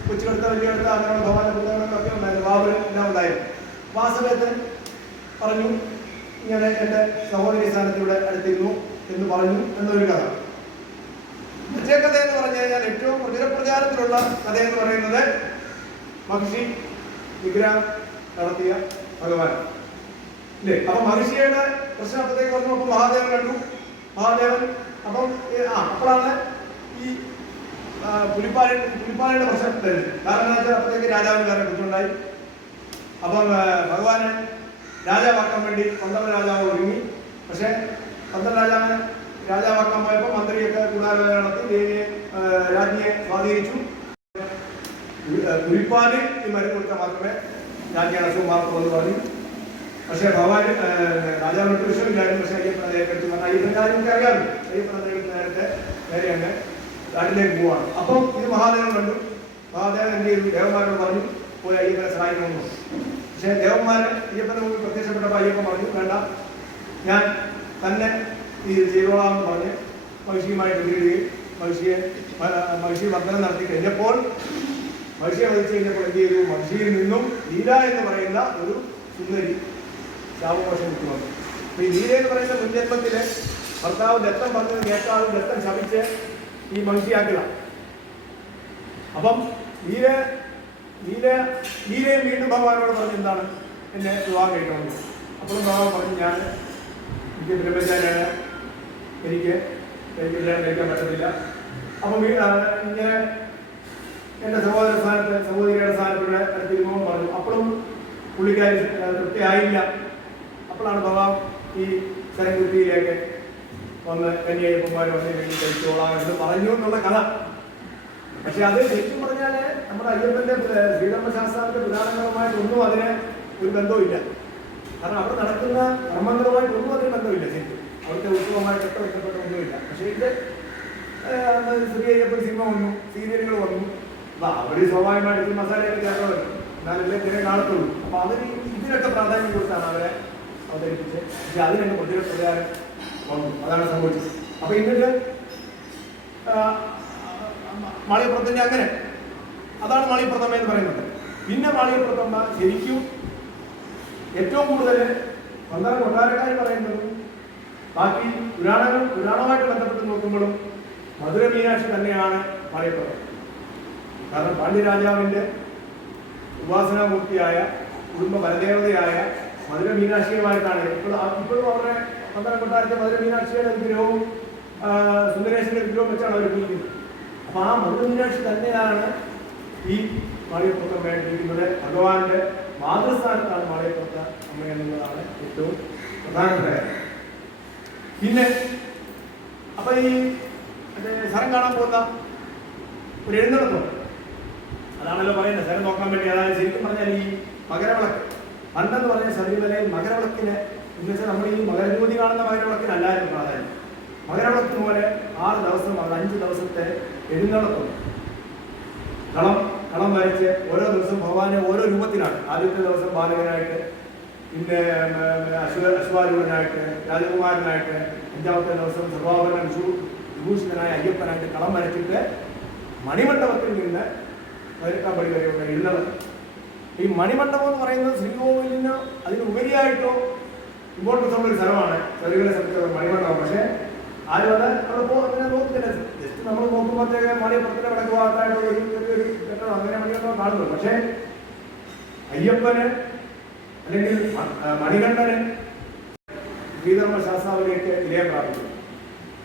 കൊച്ചുകെടുത്ത വലിയെടുത്ത അങ്ങനെയുള്ള ഭഗവാന്റെ പുസ്തകങ്ങളൊക്കെ ഉണ്ടായിരുന്നു, ബാബുരും എല്ലാം ഉണ്ടായിരുന്നു. അപ്പൊ ആ സമയത്ത് പറഞ്ഞു ഇങ്ങനെ എന്റെ സഹോദരി സ്ഥാനത്ത് ഇവിടെ അടുത്തിരുന്നു എന്ന് പറഞ്ഞു എന്നൊരു കഥ. മറ്റേ കഥ എന്ന് പറഞ്ഞു കഴിഞ്ഞാൽ ഏറ്റവും പ്രചാരത്തിലുള്ള കഥ എന്ന് പറയുന്നത് മഹർഷി വിഗ്രഹം നടത്തിയ ഭഗവാൻ അല്ലേ. അപ്പൊ മഹർഷിയുടെ പ്രശ്നം അപ്പത്തേക്ക് വന്നു. അപ്പൊ മഹാദേവൻ കണ്ടു. മഹാദേവൻ അപ്പം അപ്പോഴാണ് ഈ പുലിപ്പാലയുടെ പ്രശ്നം തരുന്നത്. കാരണം എന്താ വെച്ചാൽ അപ്പോഴത്തേക്ക് രാജാവിന് വേറെ കുറ്റമുണ്ടായി. അപ്പം ഭഗവാനെ രാജാവാക്കാൻ വേണ്ടി പന്തള രാജാവ് ഒരുങ്ങി. പക്ഷെ പന്തള രാജാവിനെ രാജാവാക്കാൻ പോയപ്പോൾ മന്ത്രിയൊക്കെ കൂടാലോചന നടത്തി ദേവിയെ രാജ്ഞിയെ സ്വാധീനിച്ചു. പുലിപ്പാല് ഈ മരുന്ന് കൊടുത്താൽ മാത്രമേ രാജ്ഞിയുടെ അസുഖം മാറുള്ളൂ എന്ന് പറഞ്ഞു. പക്ഷെ ഭഗവാൻ രാജാവിന് വിഷയമില്ലായിരുന്നു. പക്ഷെ അയ്യപ്പനെ ദയക്കെടുത്ത് പറഞ്ഞാൽ അയ്യപ്പൻ കാര്യമൊക്കെ അറിയാമല്ലോ. അയ്യപ്പനെ ദയക്ക് നേരെ അങ്ങ് നാട്ടിലേക്ക് പോവാണ്. അപ്പം ഇത് മഹാദേവൻ കണ്ടു. മഹാദേവൻ എന്ത് ചെയ്തു? ദേവന്മാരോട് പറഞ്ഞു പോയി അയ്യപ്പനെ സഹായിക്കണമെന്ന് പറഞ്ഞു. പക്ഷെ ദേവന്മാരെ അയ്യപ്പനെ മുമ്പിൽ പ്രത്യക്ഷപ്പെട്ടപ്പോൾ അയ്യപ്പൻ പറഞ്ഞു വേണ്ട, ഞാൻ തന്നെ ഇത് ചെയ്തോളാമെന്ന് പറഞ്ഞ് മഹിഷിയുമായിട്ട് എതിരിടുകയും മഹിഷി വർദ്ധനം നടത്തി കഴിഞ്ഞപ്പോൾ മഹിഷിയെ വധിച്ചു കഴിഞ്ഞപ്പോൾ എന്ത് ചെയ്തു? മഹിഷിയിൽ നിന്നും ലീല എന്ന് പറയുന്ന ഒരു സുന്ദരി ശാപമോശം വിട്ടു വന്നു. അപ്പൊ ഈ ലീല എന്ന് പറയുന്ന മുൻജന്മത്തില് ഭർത്താവ് ദത്തം പറഞ്ഞത് കേട്ടാളും ദത്തം ശപിച്ച് ഈ മഹിഷിയാക്കുക. അപ്പം ലീലയും വീണ്ടും ഭഗവാനോട് പറഞ്ഞു എന്താണ് എന്നെ വിവാഹം കഴിക്കണമെന്ന്. അപ്പോഴും ഭഗവാൻ പറഞ്ഞു എനിക്ക് ബ്രഹ്മചാരിയാണ്, എനിക്ക് കഴിക്കാൻ പറ്റത്തില്ല. അപ്പം ഇങ്ങനെ എൻ്റെ സഹോദരിയുടെ സ്ഥാനത്തിലൂടെ തിരുമുഖം പറഞ്ഞു. അപ്പോഴും പുള്ളിക്കാരി തൃപ്തിയായില്ല. അപ്പോഴാണ് ഭഗവാൻ ഈ ശരംകുത്തിയിലേക്ക് വന്ന് കന്യായപ്പന്മാർ വന്ന് വേണ്ടി കഴിച്ചോളാം എന്ന് പറഞ്ഞു എന്നുള്ള കഥ. പക്ഷെ അത് ശരിക്കും പറഞ്ഞാല് നമ്മുടെ അയ്യപ്പന്റെ ശ്രീധർമ്മശാസ്ത്രത്തിന്റെ പുരാണങ്ങളുമായിട്ടൊന്നും അതിന് ഒരു ബന്ധവുമില്ല. കാരണം അവിടെ നടക്കുന്ന കർമ്മങ്ങളുമായിട്ടൊന്നും അതിന് ബന്ധമില്ല. ശരിക്കും അവിടുത്തെ ഉത്സവമായിട്ടൊക്കെ ബന്ധപ്പെട്ട ഒന്നുമില്ല. പക്ഷെ ഇത് ശ്രീ അയ്യപ്പൻ സിനിമ വന്നു, സീരിയലുകൾ വന്നു. അപ്പൊ അവർ സ്വാഭാവികമായിട്ട് ഈ മസാലയൊക്കെ ചേർന്നവരും എന്നാലല്ലേ തിരെ കാണത്തുള്ളൂ. അപ്പൊ അവർ ഇതിനൊക്കെ പ്രാധാന്യം കൊടുത്താണ് അവരെ അവതരിപ്പിച്ച്. പക്ഷെ അതിനൊക്കെ പ്രചാരം വന്നു. അതാണ് സംഭവിച്ചത്. അപ്പൊ എന്നിട്ട് മാളികപ്പുറത്തിന്റെ അങ്ങനെ അതാണ് മാളികപ്രഥമ എന്ന് പറയുന്നത്. പിന്നെ മാളികപ്രഥമ ശരിക്കും ഏറ്റവും കൂടുതൽ പന്തളം കൊട്ടാരക്കാർ പറയുന്നതും ബാക്കി പുരാണവുമായിട്ട് ബന്ധപ്പെട്ട് നോക്കുമ്പോഴും മധുര മീനാക്ഷി തന്നെയാണ് മാളികപ്രഥമ. കാരണം പാണ്ഡ്യരാജാവിൻ്റെ ഉപാസനാമൂർത്തിയായ കുടുംബ പരദേവതയായ മധുര മീനാക്ഷിയുമായിട്ടാണ് ഇപ്പോഴും അവരുടെ പന്തളം കൊട്ടാരത്തെ മധുര മീനാക്ഷിയുടെ വിഗ്രഹവും സുന്ദരേശ്വരന്റെ വിഗ്രഹവും വെച്ചാണ് അവർ പൂജിക്കുന്നത്. അപ്പൊ ആ മധുര മീനാക്ഷി തന്നെയാണ് ഈ മാളികപ്രഥമയായിട്ടിരിക്കുന്നത്. ഭഗവാന്റെ മാതൃസ്ഥാനത്താണ് മാളികപ്രഥ അമ്മ എന്നുള്ളതാണ് ഏറ്റവും പ്രധാനപ്പെട്ട കാര്യം. പിന്നെ അപ്പൊ ഈ സ്ഥലം കാണാൻ പോകുന്ന ഒരു എഴുന്നള്ളത്തുണ്ട്. അതാണല്ലോ പറയുന്നത്, സ്ഥലം നോക്കാൻ വേണ്ടി. അതായത് ശരിക്കും പറഞ്ഞാൽ ഈ മകരവിളക്ക് പണ്ടെന്ന് പറഞ്ഞ ശബരിമലയിൽ മകരവിളക്കിന് എന്ന് വെച്ചാൽ നമ്മൾ ഈ മകരജ്യോതി കാണുന്ന മകരവിളക്കിനല്ലായിരുന്നു പ്രാധാന്യം. മകരവിളക്കിന് പോലെ 6 ദിവസം, 5 ദിവസത്തെ എഴുന്നള്ളത്തുണ്ട്. കളം വരച്ച് ഓരോ ദിവസം ഭഗവാനെ ഓരോ രൂപത്തിലാണ്. ആദ്യത്തെ ദിവസം ബാലകനായിട്ട്, പിന്നെ അശ്വാരൂഢനായിട്ട്, രാജകുമാരനായിട്ട്, 5ാമത്തെ ദിവസം സർവാഭരണ വിഭൂഷിതനായ അയ്യപ്പനായിട്ട് കളം വരച്ചിട്ട് മണിമണ്ഡപത്തിൽ നിന്ന് 18 പടി വരെയുള്ള എഴുന്നള്ളത്ത്. ഈ മണിമണ്ഡപം എന്ന് പറയുന്നത് ശ്രീകോവിലിന് അതിന് ഉപരിയായിട്ടോ ഇമ്പോർട്ടൻസ് ഉള്ള ഒരു സ്ഥലമാണ് ശബരിമല സംബന്ധിച്ച മണിമണ്ഡപം. പക്ഷേ ആരും അത് അവിടെ അങ്ങനെ നോക്കുന്നില്ല. ജസ്റ്റ് നമ്മൾ നോക്കുമ്പോഴത്തേക്ക് മാളികപ്പുറത്തിന്റെ വടക്ക് ഭാഗത്തായിട്ടുള്ള ഒരു കെട്ടണം അങ്ങനെ മണിമണ്ഡപം കാണുന്നു. പക്ഷേ അയ്യപ്പന് അല്ലെങ്കിൽ മണികണ്ഠന് ശ്രീധർമ്മ ശാസ്താവിലേക്ക് വിലയം പ്രാപിച്ചു.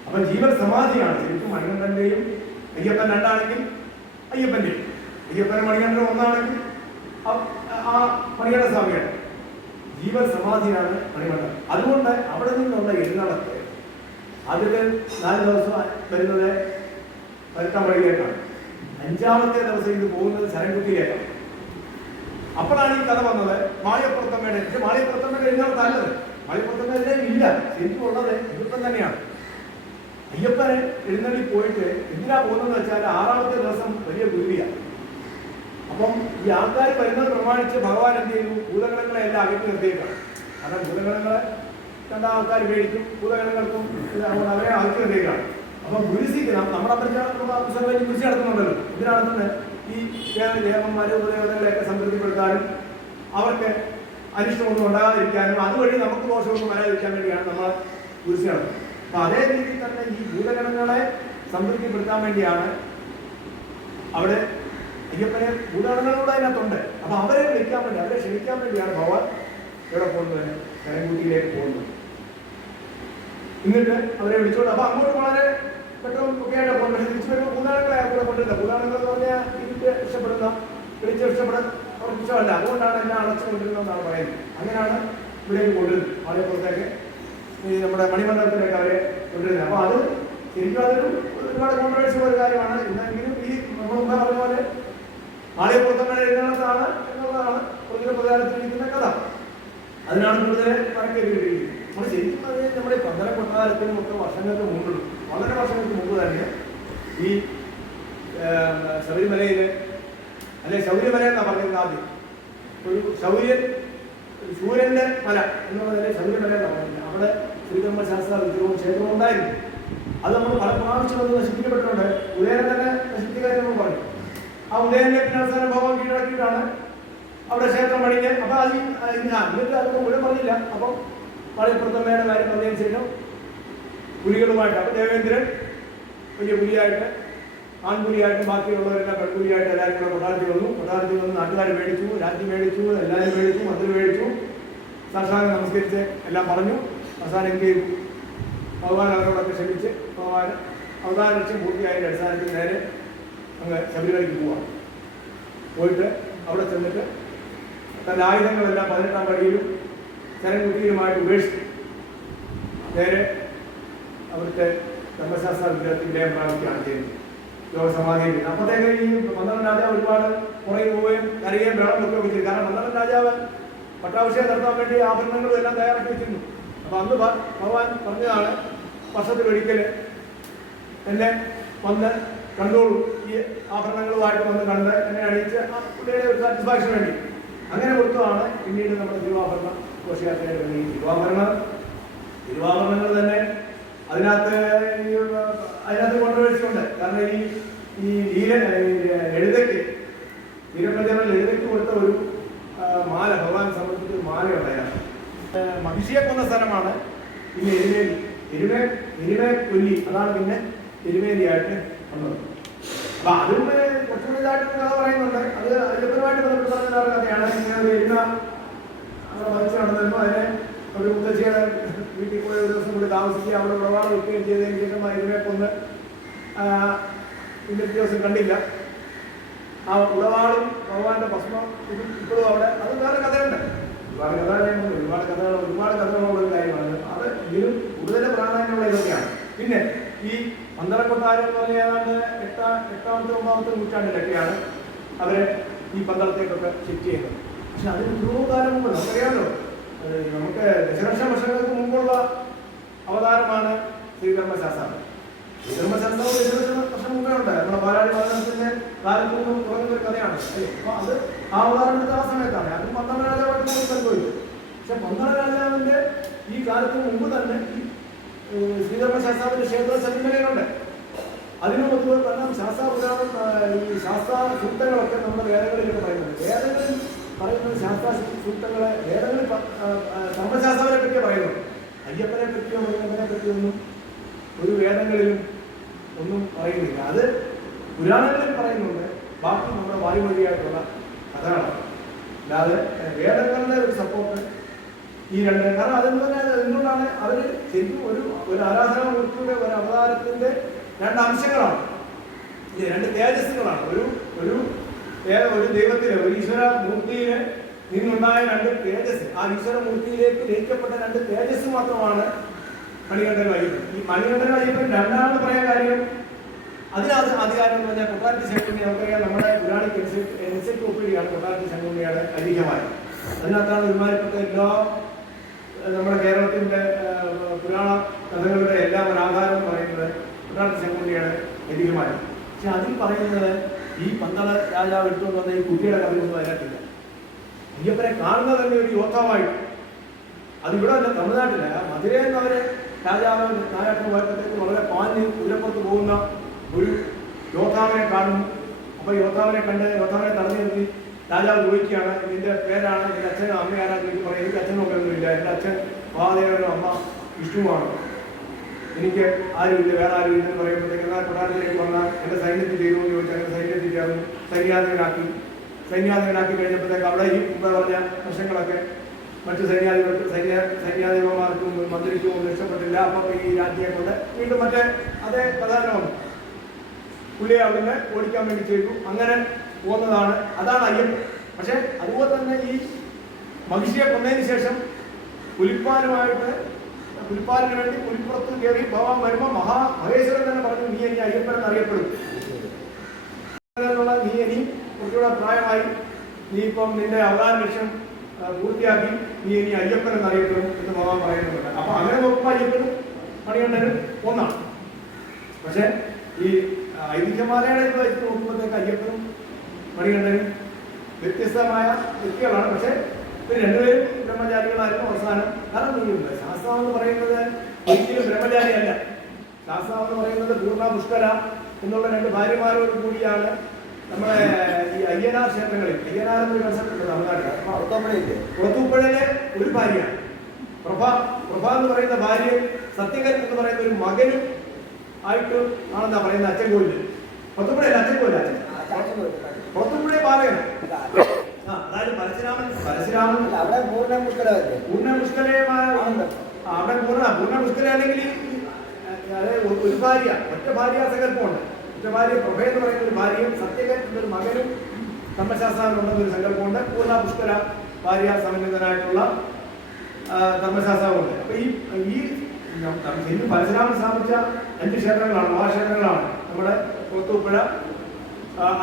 അപ്പൊ ജീവൻ സമാധിയാണ് ശരിക്കും. മണികണ്ഠന്റെയും അയ്യപ്പൻ രണ്ടാണെങ്കിൽ അയ്യപ്പന്റെയും, അയ്യപ്പനും മണികണ്ഠനും ഒന്നാണെങ്കിൽ ആ മണികണ്ഠ സ്വാമിയാണ്. ജീവൻ സമാധിയാണ് മണികണ്ഠൻ. അതുകൊണ്ട് അവിടെ നിന്നുള്ള എഴുന്നള്ളത്ത് ആദ്യത്തെ 4 ദിവസം വരുന്നത് 18 പടിയിലേക്കാണ്. 5ാമത്തെ ദിവസം ഇത് പോകുന്നത് ശരൺകുത്തിയിലേക്കാണ്. അപ്പോഴാണ് ഈ കഥ വന്നത് മാളികപ്രഥമയുടെ. പക്ഷെ മാളികപ്രഥമയുടെ എഴുന്നള്ളത്ത് അല്ലത്. മാളികപ്രഥമയുടെ ഇല്ല, ശരിക്കും ഉള്ളത് അയ്യപ്പൻ തന്നെയാണ്. അയ്യപ്പനെ എഴുന്നള്ളി പോയിട്ട് എന്തിനാ പോകുന്നതെന്ന് വെച്ചാൽ 6ാമത്തെ ദിവസം വലിയ ഗുരുവിയാണ്. അപ്പം ഈ ആൾക്കാർ വരുന്നത് പ്രമാണിച്ച് ഭഗവാൻ എന്ത് ചെയ്യുന്നു? ഭൂതഗണങ്ങളെ എല്ലാം അകറ്റി നിർത്തിയേക്കാണ്. കാരണം ഭൂതഗണങ്ങളെ കണ്ട ആൾക്കാർ പേടിക്കും, ഭൂതഗണങ്ങൾക്കും അവരെ അകറ്റി നിർത്തിയേക്കാണ്. അപ്പം ഗുരുസിക്ക് നമ്മുടെ പുസ്തകങ്ങളിൽ ഗുരുസി നടത്തുന്നുണ്ടല്ലോ. ഇതിന് നടത്തുന്നത് ഈ ദേവന്മാര് ഭൂതഗണങ്ങളെയൊക്കെ സംതൃപ്തിപ്പെടുത്താനും അവർക്ക് അനിഷ്ടമൊന്നും ഉണ്ടാകാതിരിക്കാനും അതുവഴി നമുക്ക് ദോഷമൊന്നും വരാതിരിക്കാൻ വേണ്ടിയാണ് നമ്മൾ ഗുരുസി നടത്തുന്നത്. അപ്പൊ അതേ രീതിയിൽ തന്നെ ഈ ഭൂതഗണങ്ങളെ സംതൃപ്തിപ്പെടുത്താൻ വേണ്ടിയാണ് അവിടെ അയ്യപ്പനെ ഭൂതഗണങ്ങളോട് അതിനകത്തുണ്ട്. അപ്പൊ അവരെ വിളിക്കാൻ വേണ്ടി, അവരെ ക്ഷണിക്കാൻ വേണ്ടിയാണ് ഭഗവാൻ എവിടെ പോകുന്നത്? ശരൺകുത്തിയിലേക്ക് പോകുന്നത്. എന്നിട്ട് അവരെ വിളിച്ചോണ്ട് അപ്പൊ അങ്ങോട്ട് വളരെ പെട്ടെന്ന് ഒക്കെ ആയിട്ട് പോകുന്നത്. പക്ഷെ തിരിച്ചു വരുമ്പോൾ ഭൂതാണങ്ങളെ കൂടെ കൊണ്ടിരുന്നത്. ഭൂതാണങ്ങൾ എന്ന് പറഞ്ഞാൽ ഇതിന്റെ ഇഷ്ടപ്പെടുന്ന വിളിച്ച് ഇഷ്ടപ്പെടാൻ അവർക്ക് ഇഷ്ടമല്ല. അതുകൊണ്ടാണ് എന്നെ അടച്ചു കൊണ്ടിരുന്നതെന്നാണ് പറയുന്നത്. അങ്ങനെയാണ് ഇവിടേക്ക് കൊണ്ടിരുന്നത്. മാളികപ്പുറത്തേക്ക് ഈ നമ്മുടെ മണിമണ്ഡപത്തിലേക്ക് അവരെ കൊണ്ടിരുന്നത്. അപ്പൊ അത് ശരിക്കും അതൊരു ഒരുപാട് കോൺട്രവേഴ്സിയുള്ള ഒരു കാര്യമാണ്. ഇന്നെങ്കിലും ഈ നമ്മൾ മുമ്പേ പറഞ്ഞ പോലെ മാളികപ്പുറത്തമ്മയുടെ എഴുന്നള്ളത്താണ് എന്നുള്ളതാണ് കൂടുതൽ പ്രധാനത്തിലിരിക്കുന്ന കഥ. അതിനാണ് കൂടുതൽ പറക്കേണ്ടിയിരിക്കുന്നത്. നമ്മൾ ശരിക്കും അത് നമ്മുടെ പന്തളം കൊട്ടാരത്തിനും ഒക്കെ വർഷങ്ങൾക്ക് മുമ്പ്, വളരെ വർഷങ്ങൾക്ക് മുമ്പ് തന്നെ ഈ ശബരിമലയിൽ, അല്ലെ ശൗര്യമല എന്നാണ് പറഞ്ഞത് ആദ്യം. ഒരു സൂര്യന്റെ മല എന്നുള്ളതിലെ ശൗര്യമല എന്നാണ് പറഞ്ഞത്. അവിടെ ശ്രീധർമ്മ ശാസ്ത്ര വിഗ്രഹവും ക്ഷേത്രവും ഉണ്ടായിരുന്നു. അത് നമ്മൾ പല പ്രാവശ്യം അത് നശിപ്പിക്കപ്പെട്ടിട്ടുണ്ട്. ഉദയനെ തന്നെ നശിപ്പിക്കാൻ നമ്മൾ പറഞ്ഞു. ആ ഉദയനെ പിന്നെ അവസാനം ഭഗവാൻ കീഴടക്കിയിട്ടാണ് അവിടെ ക്ഷേത്രം പണിഞ്ഞ്. അപ്പൊ എന്നിട്ട് അതൊന്നും മുഴുവൻ പറഞ്ഞില്ല. അപ്പം മാളികപ്രഥമയുടെ കാര്യം പറഞ്ഞതിന് ശേഷം പുലികളുമായിട്ട്, അപ്പൊ ദേവേന്ദ്രൻ വലിയ പുലിയായിട്ട്, ആൺപുലിയായിട്ടും ബാക്കിയുള്ളവരെല്ലാം പെൺപുലിയായിട്ട് എല്ലാവരും കൂടെ കൊട്ടാരത്തിൽ വന്നു. കൊട്ടാരത്തിൽ വന്ന് നാട്ടുകാർ മേടിച്ചു, രാജ്യം മേടിച്ചു, എല്ലാവരും മേടിച്ചു, മന്ത്രി മേടിച്ചു, സാക്ഷാത്കാരം നമസ്കരിച്ച് എല്ലാം പറഞ്ഞു. അവസാനം എന്ത് ചെയ്തു? ഭഗവാൻ അവരോടൊക്കെ ക്ഷമിച്ച് ഭഗവാൻ അവതാര ലക്ഷ്യം പൂർത്തിയായതിൻ്റെ അടിസ്ഥാനത്തിൽ നേരെ അങ്ങ് ശബരിമലയ്ക്ക് പോവാണ്. പോയിട്ട് അവിടെ ചെന്നിട്ട് തൻ്റെ ആയുധങ്ങളെല്ലാം 18 പടിയിലും ശരൺകുത്തിയിലുമായിട്ട് ഉപേക്ഷിച്ചു നേരെ അവിടുത്തെ ധർമ്മശാസ്ത്ര വിഗ്രഹത്തിൽ വിലയം പ്രാപിക്കുകയാണ് ചെയ്യുന്നത്. യോഗസമാധിയിൽ. അപ്പോഴത്തേക്ക് ഈ 12 രാജാവ് ഒരുപാട് പുറകെ പോവുകയും കരയുകയും വെള്ളം വെക്കുകയൊക്കെ ചെയ്തു. കാരണം 12 രാജാവ് പട്ടാഭിഷേകം നടത്താൻ വേണ്ടി ആഭരണങ്ങളും എല്ലാം തയ്യാറാക്കി വെച്ചിരുന്നു. അപ്പൊ അന്ന് ഭഗവാൻ പറഞ്ഞതാണ്, വർഷത്തിലൊരിക്കൽ എന്നെ വന്ന് കണ്ടോളൂ, ഈ ആഭരണങ്ങളുമായിട്ട് വന്ന് കണ്ട് എന്നെ അണിയിച്ച് പുള്ളിയുടെ ഒരു സാറ്റിസ്ഫാക്ഷൻ വേണ്ടി അങ്ങനെ കൊടുത്തതാണ് പിന്നീട് നമ്മുടെ തിരുവാഭരണ ഘോഷയാത്രയുടെ വേണ്ടി. തിരുവാഭരണങ്ങൾ തന്നെ അതിനകത്ത് കോൺട്രവേഴ്സി ഉണ്ട്. കാരണം ഈ ലളിതയ്ക്ക് ശ്രീരംഗ ജനറൽ എഴുതിക്ക് കൊടുത്ത ഒരു മാല, ഭഗവാൻ സമർപ്പിച്ച ഒരു മാലയുണ്ടായിരുന്നു. മഹിഷിയെ കൊന്ന സ്ഥലമാണ് പിന്നെ എരുമേലി. എരുമേ കൊല്ലി, അതാണ് പിന്നെ എരുമേലിയായിട്ട് വന്നത്. അപ്പൊ അതും കുറച്ചുകൂടി ഇതായിട്ടൊരു കഥ പറയുന്നുണ്ട്. അത് അയ്യപ്പനുമായിട്ട് ബന്ധപ്പെട്ട് പറഞ്ഞ ഒരു കഥയാണ്. ഇങ്ങനെ ഒരു എരുമ വഹിച്ച് നടന്നിരുന്നു. അതിനെ ഒരു മുത്തശ്ശിയുടെ വീട്ടിൽ കൂടെ ഒരു ദിവസം കൂടി താമസിക്കുകയും അവിടെ ഉളവാട് വെക്കുകയും ചെയ്തതിന് ശേഷം എരുമയെ കൊന്ന് ഇന്നത്തെ ദിവസം കണ്ടില്ല. ആ ഉളവാളും ഭഗവാന്റെ ഭസ്മം ഇപ്പോഴും അവിടെ, അത് വേറെ കഥയുണ്ട്. ഒരുപാട് കഥകളുള്ള ഒരു കാര്യമാണ്. അത് ഇതിലും കൂടുതൽ പ്രാധാന്യമുള്ള ഇതൊക്കെയാണ്. പിന്നെ ഈ പന്തളക്കൊട്ടാരം എന്ന് പറഞ്ഞ ഏതാണ്ട് എട്ടാമത്തെ 9ാമത്തെ നൂറ്റാണ്ടിലൊക്കെയാണ് അവരെ ഈ പന്തളത്തേക്കൊക്കെ ഷിഫ്റ്റ് ചെയ്യുന്നത്. പക്ഷെ അതിന് എത്രയോ കാലം മുമ്പ് നമുക്കറിയാമല്ലോ, നമുക്ക് ദശലക്ഷം വർഷങ്ങൾക്ക് മുമ്പുള്ള അവതാരമാണ് ശ്രീധർമ്മശാസ്ത്രം. ശ്രീധർമ്മശാസ്ത്രം ദശലക്ഷം വർഷം മുമ്പേ ഉണ്ട്. നമ്മുടെ പാലാഴി മരണത്തിന്റെ കാലത്ത് നിന്നും തുടങ്ങുന്നൊരു കഥയാണ്. അപ്പൊ അത് ആ അവതാരത്തിന്റെ ആ സമയത്താണ്. അതും 12 രാജാവായിട്ട് സംഭവിച്ചു. പക്ഷെ 12 രാജാവിന്റെ ഈ കാലത്തിന് മുമ്പ് തന്നെ ഈ ശ്രീധർമ്മശാസ്താവിന്റെ ക്ഷേത്ര ശബരിമലയിലുണ്ട്. അതിനു മുമ്പ് തന്നെ ശാസ്താപുരാണം, ഈ ശാസ്ത്ര സൂക്തങ്ങളൊക്കെ നമ്മുടെ വേദങ്ങളിലൊക്കെ പറയുന്നുണ്ട്. വേദങ്ങളിൽ പറയുന്നത് ശാസ്ത്ര സൂക്തങ്ങളെ, വേദങ്ങളിൽ ധർമ്മശാസ്താവിനെ പറ്റിയേ പറയുന്നു. അയ്യപ്പനെ പറ്റിയോ മൃഗനെ പറ്റിയോ ഒന്നും ഒരു വേദങ്ങളിലും ഒന്നും പറയുന്നില്ല. അത് പുരാണങ്ങളിൽ പറയുന്നുണ്ട്. ബാക്കി നമ്മുടെ വായുവഴിയായിട്ടുള്ള കഥകളാണ്. അല്ലാതെ വേദങ്ങളുടെ ഒരു സപ്പോർട്ട് ഈ രണ്ട്. കാരണം അതെന്ന് പറഞ്ഞാൽ എന്തുകൊണ്ടാണ് അവർ ശരിക്കും ഒരു ആരാധനാമൂർത്തിയുടെ ഒരു അവതാരത്തിന്റെ 2 അംശങ്ങളാണ്. ഇത് 2 തേജസ്സുകളാണ്. ഒരു ദൈവത്തിലെ, ഒരു ഈശ്വര മൂർത്തിയിലെ നിന്നുണ്ടായ 2 തേജസ്. ആ ഈശ്വര മൂർത്തിയിലേക്ക് ലയിക്കപ്പെട്ട 2 തേജസ് മാത്രമാണ് മണികണ്ഠനും അയ്യപ്പൻ. ഈ മണികണ്ഠനും അയ്യപ്പൻ രണ്ടാമെന്ന് പറയാൻ കാര്യം, അതിനകത്ത് അധികാരം എന്ന് പറഞ്ഞാൽ കൊട്ടാരത്തി ശങ്കുണ്ണി. നമുക്കറിയാം, നമ്മുടെ പുരാണിക് എൻസൈക്ലോപ്പീഡിയാണ് കൊട്ടാരത്തി ശങ്കുണ്ണിയുടെ ഐതിഹ്യമായി. അതിനകത്താണ് ഒരുമാതിരിപ്പെട്ട എല്ലാ നമ്മുടെ കേരളത്തിന്റെ പുരാണ കഥകളുടെ എല്ലാം ഒരു ആധാരം എന്ന് പറയുന്നത് കൊട്ടാരത്തി ശങ്കുണ്ണിയാണ് ഐതിഹ്യമായി. പക്ഷെ അതിൽ പറയുന്നത് ഈ പന്തള രാജാവ് എടുത്തുകൊണ്ട് വന്ന ഈ കുട്ടിയുടെ കഥയൊന്നും അതിനകത്തില്ല. അയ്യപ്പനെ കാണുന്നത് തന്നെ ഒരു യോദ്ധാവായിട്ട്. അതിവിടെ അല്ല, തമിഴ്നാട്ടിലെ മധുരയിൽ നിന്ന് അവരെ രാജാവ് നായാട്ടിന് പോയപ്പോഴത്തേക്ക് വളരെ പാഞ്ഞ് കുതിരപ്പുറത്ത് പോകുന്ന ഒരു യോദ്ധാവിനെ കാണുന്നു. അപ്പൊ യോദ്ധാവിനെ തടഞ്ഞു നിർത്തി രാജാവ് ചോദിക്കുകയാണ്, നിന്റെ പേരാണ്, നിന്റെ അച്ഛനും അമ്മയാരാ ചോദിച്ചു. പറയും, എനിക്ക് അച്ഛനും ഒന്നുമില്ല, എൻ്റെ അച്ഛൻ മഹാദേവനും അമ്മ വിഷ്ണുവാണ്, എനിക്ക് ആരുമില്ല, വേറെ ആരും ഇല്ലെന്ന് പറയുമ്പോഴത്തേക്ക് എന്നാൽ കൊട്ടാരത്തിലേക്ക് വന്നാൽ എൻ്റെ സൈന്യത്തിൽ ചെയ്യുമെന്ന് ചോദിച്ചാൽ അങ്ങനെ സൈന്യത്തിൽ ചേർന്നു. സൈന്യാധിപനാക്കി കഴിഞ്ഞപ്പോഴത്തേക്ക് അവിടെ ഈ മുമ്പ് പറഞ്ഞ പ്രശ്നങ്ങളൊക്കെ മറ്റു സൈന്യാധിപന്മാർക്കും മന്ത്രിക്കും ഒന്നും ഇഷ്ടപ്പെട്ടില്ല. അപ്പം ഈ രാജ്ഞിയെ കൊണ്ട് വീണ്ടും മറ്റേ അതേ പ്രധാനം വന്നു. പുള്ളിയെ അവിടെ ഓടിക്കാൻ വേണ്ടി ചെയ്തു. അങ്ങനെ പോകുന്നതാണ്, അതാണ് അയ്യപ്പൻ. പക്ഷെ അതുപോലെ തന്നെ ഈ മഹിഷിയെ കൊന്നതിന് ശേഷം പുലിപ്പാലിന് വേണ്ടി പുലിപ്പുറത്ത് കയറി ഭഗവാൻ വരുമ്പോൾ മഹേശ്വരൻ തന്നെ പറഞ്ഞു, നീ ഇനി അയ്യപ്പൻ എന്നറിയപ്പെടും. നീ ഇനി കുറച്ചുകൂടെ പ്രായമായി, നീ ഇപ്പം നിന്റെ അവതാര ലക്ഷ്യം പൂർത്തിയാക്കി, നീ ഇനി അയ്യപ്പൻ എന്നറിയപ്പെടും എന്ന് ഭഗവാൻ പറയുന്നുണ്ട്. അപ്പൊ അങ്ങനെ നോക്കുമ്പോൾ അയ്യപ്പനും മണികണ്ഠനും ഒന്നാണ്. പക്ഷെ ഈ ഐതിഹ്യമാലയുടെ ഇത് വെച്ച് നോക്കുമ്പോഴത്തേക്ക് അയ്യപ്പനും മണികണ്ഠനും വ്യത്യസ്തമായ വ്യക്തികളാണ്. പക്ഷെ ഇവർ രണ്ടുപേരും ബ്രഹ്മചാരികളായിരുന്നു അവസാനം. കാരണം നീയുണ്ട് ശാസ്ത്രം എന്ന് പറയുന്നത് ഒരിക്കലും ബ്രഹ്മചാരിയല്ല. ശാസ്ത്രം എന്ന് പറയുന്നത് പൂർണ്ണ പുഷ്കര എന്നുള്ള 2 ഭാര്യമാരോട് കൂടിയാണ് നമ്മുടെ ഈ അയ്യനാർ ക്ഷേത്രങ്ങളിൽ. അയ്യനാർ എന്നൊരു കൺസെപ്റ്റ് ഉണ്ട് തമിഴ്നാട്ടിൽ. കുളത്തൂപ്പുഴയിലെ ഒരു ഭാര്യയാണ് പ്രഭ എന്ന് പറയുന്ന ഭാര്യ. സത്യകൻ എന്ന് പറയുന്ന ഒരു മകനും ആയിട്ട് ആണെന്നാ പറയുന്ന അച്ചൻകോവില്. കുളത്തൂപ്പുഴയല്ല, അച്ചൻകോവിൽ. കുളത്തൂപ്പുഴ ബാലകനാണ്. അതായത് പരശുരാമൻ അവിടെ പൂർണ്ണ പുഷ്കരമായ അവിടെ പൂർണ്ണ പുഷ്കര അല്ലെങ്കിൽ ഒരു ഭാര്യ, ഒറ്റ ഭാര്യ സങ്കല്പമുണ്ട്. ഒറ്റ ഭാര്യ പ്രഭ എന്ന് പറയുന്ന ഒരു ഭാര്യയും സത്യകൻ എന്നൊരു മകനും ധർമ്മശാസ്ത്രമുണ്ടെന്നൊരു സങ്കല്പമുണ്ട്. പൂർണ്ണ പുഷ്കര ഭാര്യ സമന്വിതനായിട്ടുള്ള ധർമ്മശാസ്ത്രമുണ്ട്. അപ്പൊ ഈ ശരിക്കും പരശുരാമൻ സ്ഥാപിച്ച 5 ക്ഷേത്രങ്ങളാണ്, മഹാക്ഷേത്രങ്ങളാണ്. നമ്മുടെ കുളത്തൂപ്പുഴ,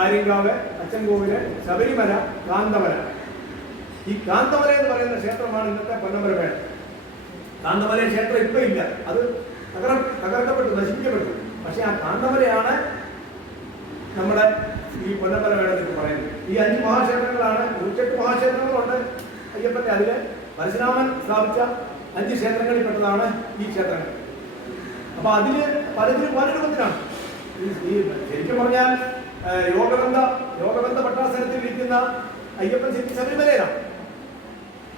ആര്യങ്കാവ്, അച്ചൻകോവില്, ശബരിമല, കാന്തമല. ഈ കാന്തമല എന്ന് പറയുന്ന ക്ഷേത്രമാണ് ഇന്നത്തെ പൊന്നമ്പലമേട്. കാന്തമല ക്ഷേത്രം ഇപ്പൊ ഇല്ല, അത് തകർക്കപ്പെട്ടു, നശിപ്പിക്കപ്പെട്ടു. പക്ഷെ ആ കാന്തമലയാണ് നമ്മുടെ ഈ പൊന്നമ്പലമേടെന്നൊക്കെ പറയുന്നത്. ഈ 5 മഹാക്ഷേത്രങ്ങളാണ്. 108 മഹാക്ഷേത്രങ്ങളുണ്ട് അയ്യപ്പന്റെ. അതില് പരശുരാമൻ സ്ഥാപിച്ച 5 ക്ഷേത്രങ്ങളിൽ പെട്ടതാണ് ഈ ക്ഷേത്രങ്ങൾ. അപ്പൊ അതില് പലതിലും പല രൂപത്തിലാണ്. ഈ ശരിക്കും പറഞ്ഞാൽ യോഗബന്ധ പട്ടാസനത്തിൽ ഇരിക്കുന്ന അയ്യപ്പൻ ശരിക്കും ശബരിമലയിലാണ്.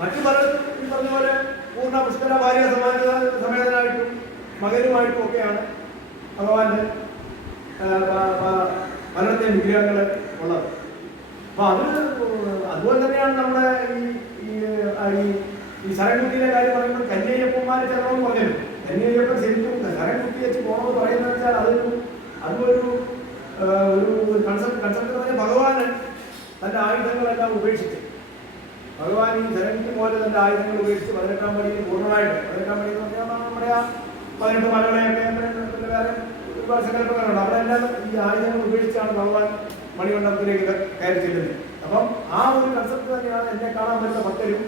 മറ്റു പലരും ഈ പറഞ്ഞ പോലെ പൂർണ്ണ പുഷ്കര ഭാര്യ സമേതനായിട്ടും മകനുമായിട്ടും ഒക്കെയാണ് ഭഗവാന്റെ പലരുടെയും വിഗ്രഹങ്ങൾ ഉള്ളത്. അപ്പൊ അതുപോലെ തന്നെയാണ് നമ്മുടെ ഈ ശരൺകുട്ടിയുടെ കാര്യം പറയുമ്പോൾ കന്യയ്യപ്പന്മാരെ ചെല്ലണമെന്ന് പറഞ്ഞല്ലോ. കന്യയ്യപ്പൻ ശരിക്കും ശരൺകുട്ടി വെച്ച് പോകണമെന്ന് പറയുന്നത് വെച്ചാൽ അതൊരു കൺസെപ്റ്റ് പറഞ്ഞ ഭഗവാന് തന്റെ ആയുധങ്ങളെല്ലാം ഉപേക്ഷിച്ച്, ഭഗവാൻ ഈ ശരൺകുട്ടി പോലെ തന്റെ ആയുധങ്ങൾ ഉപേക്ഷിച്ച് 18-ാം പടിയിൽ പൂർണ്ണമായിട്ട്, 18-ാം പടി എന്ന് പറഞ്ഞാൽ നമ്മുടെ ആ 18 മലകളെയൊക്കെ പിന്നെ വേറെ ഒരുപാട് സങ്കല്പങ്ങളുണ്ട്. അവിടെല്ലാം ഈ ആയുധങ്ങൾ ഉപേക്ഷിച്ചാണ് ഭഗവാൻ മണിമണ്ഡപത്തിലേക്ക് കയറി ചെല്ലുന്നത്. അപ്പം ആ ഒരു കൺസെപ്റ്റ് തന്നെയാണ് എന്നെ കാണാൻ പറ്റുന്ന ഭക്തരും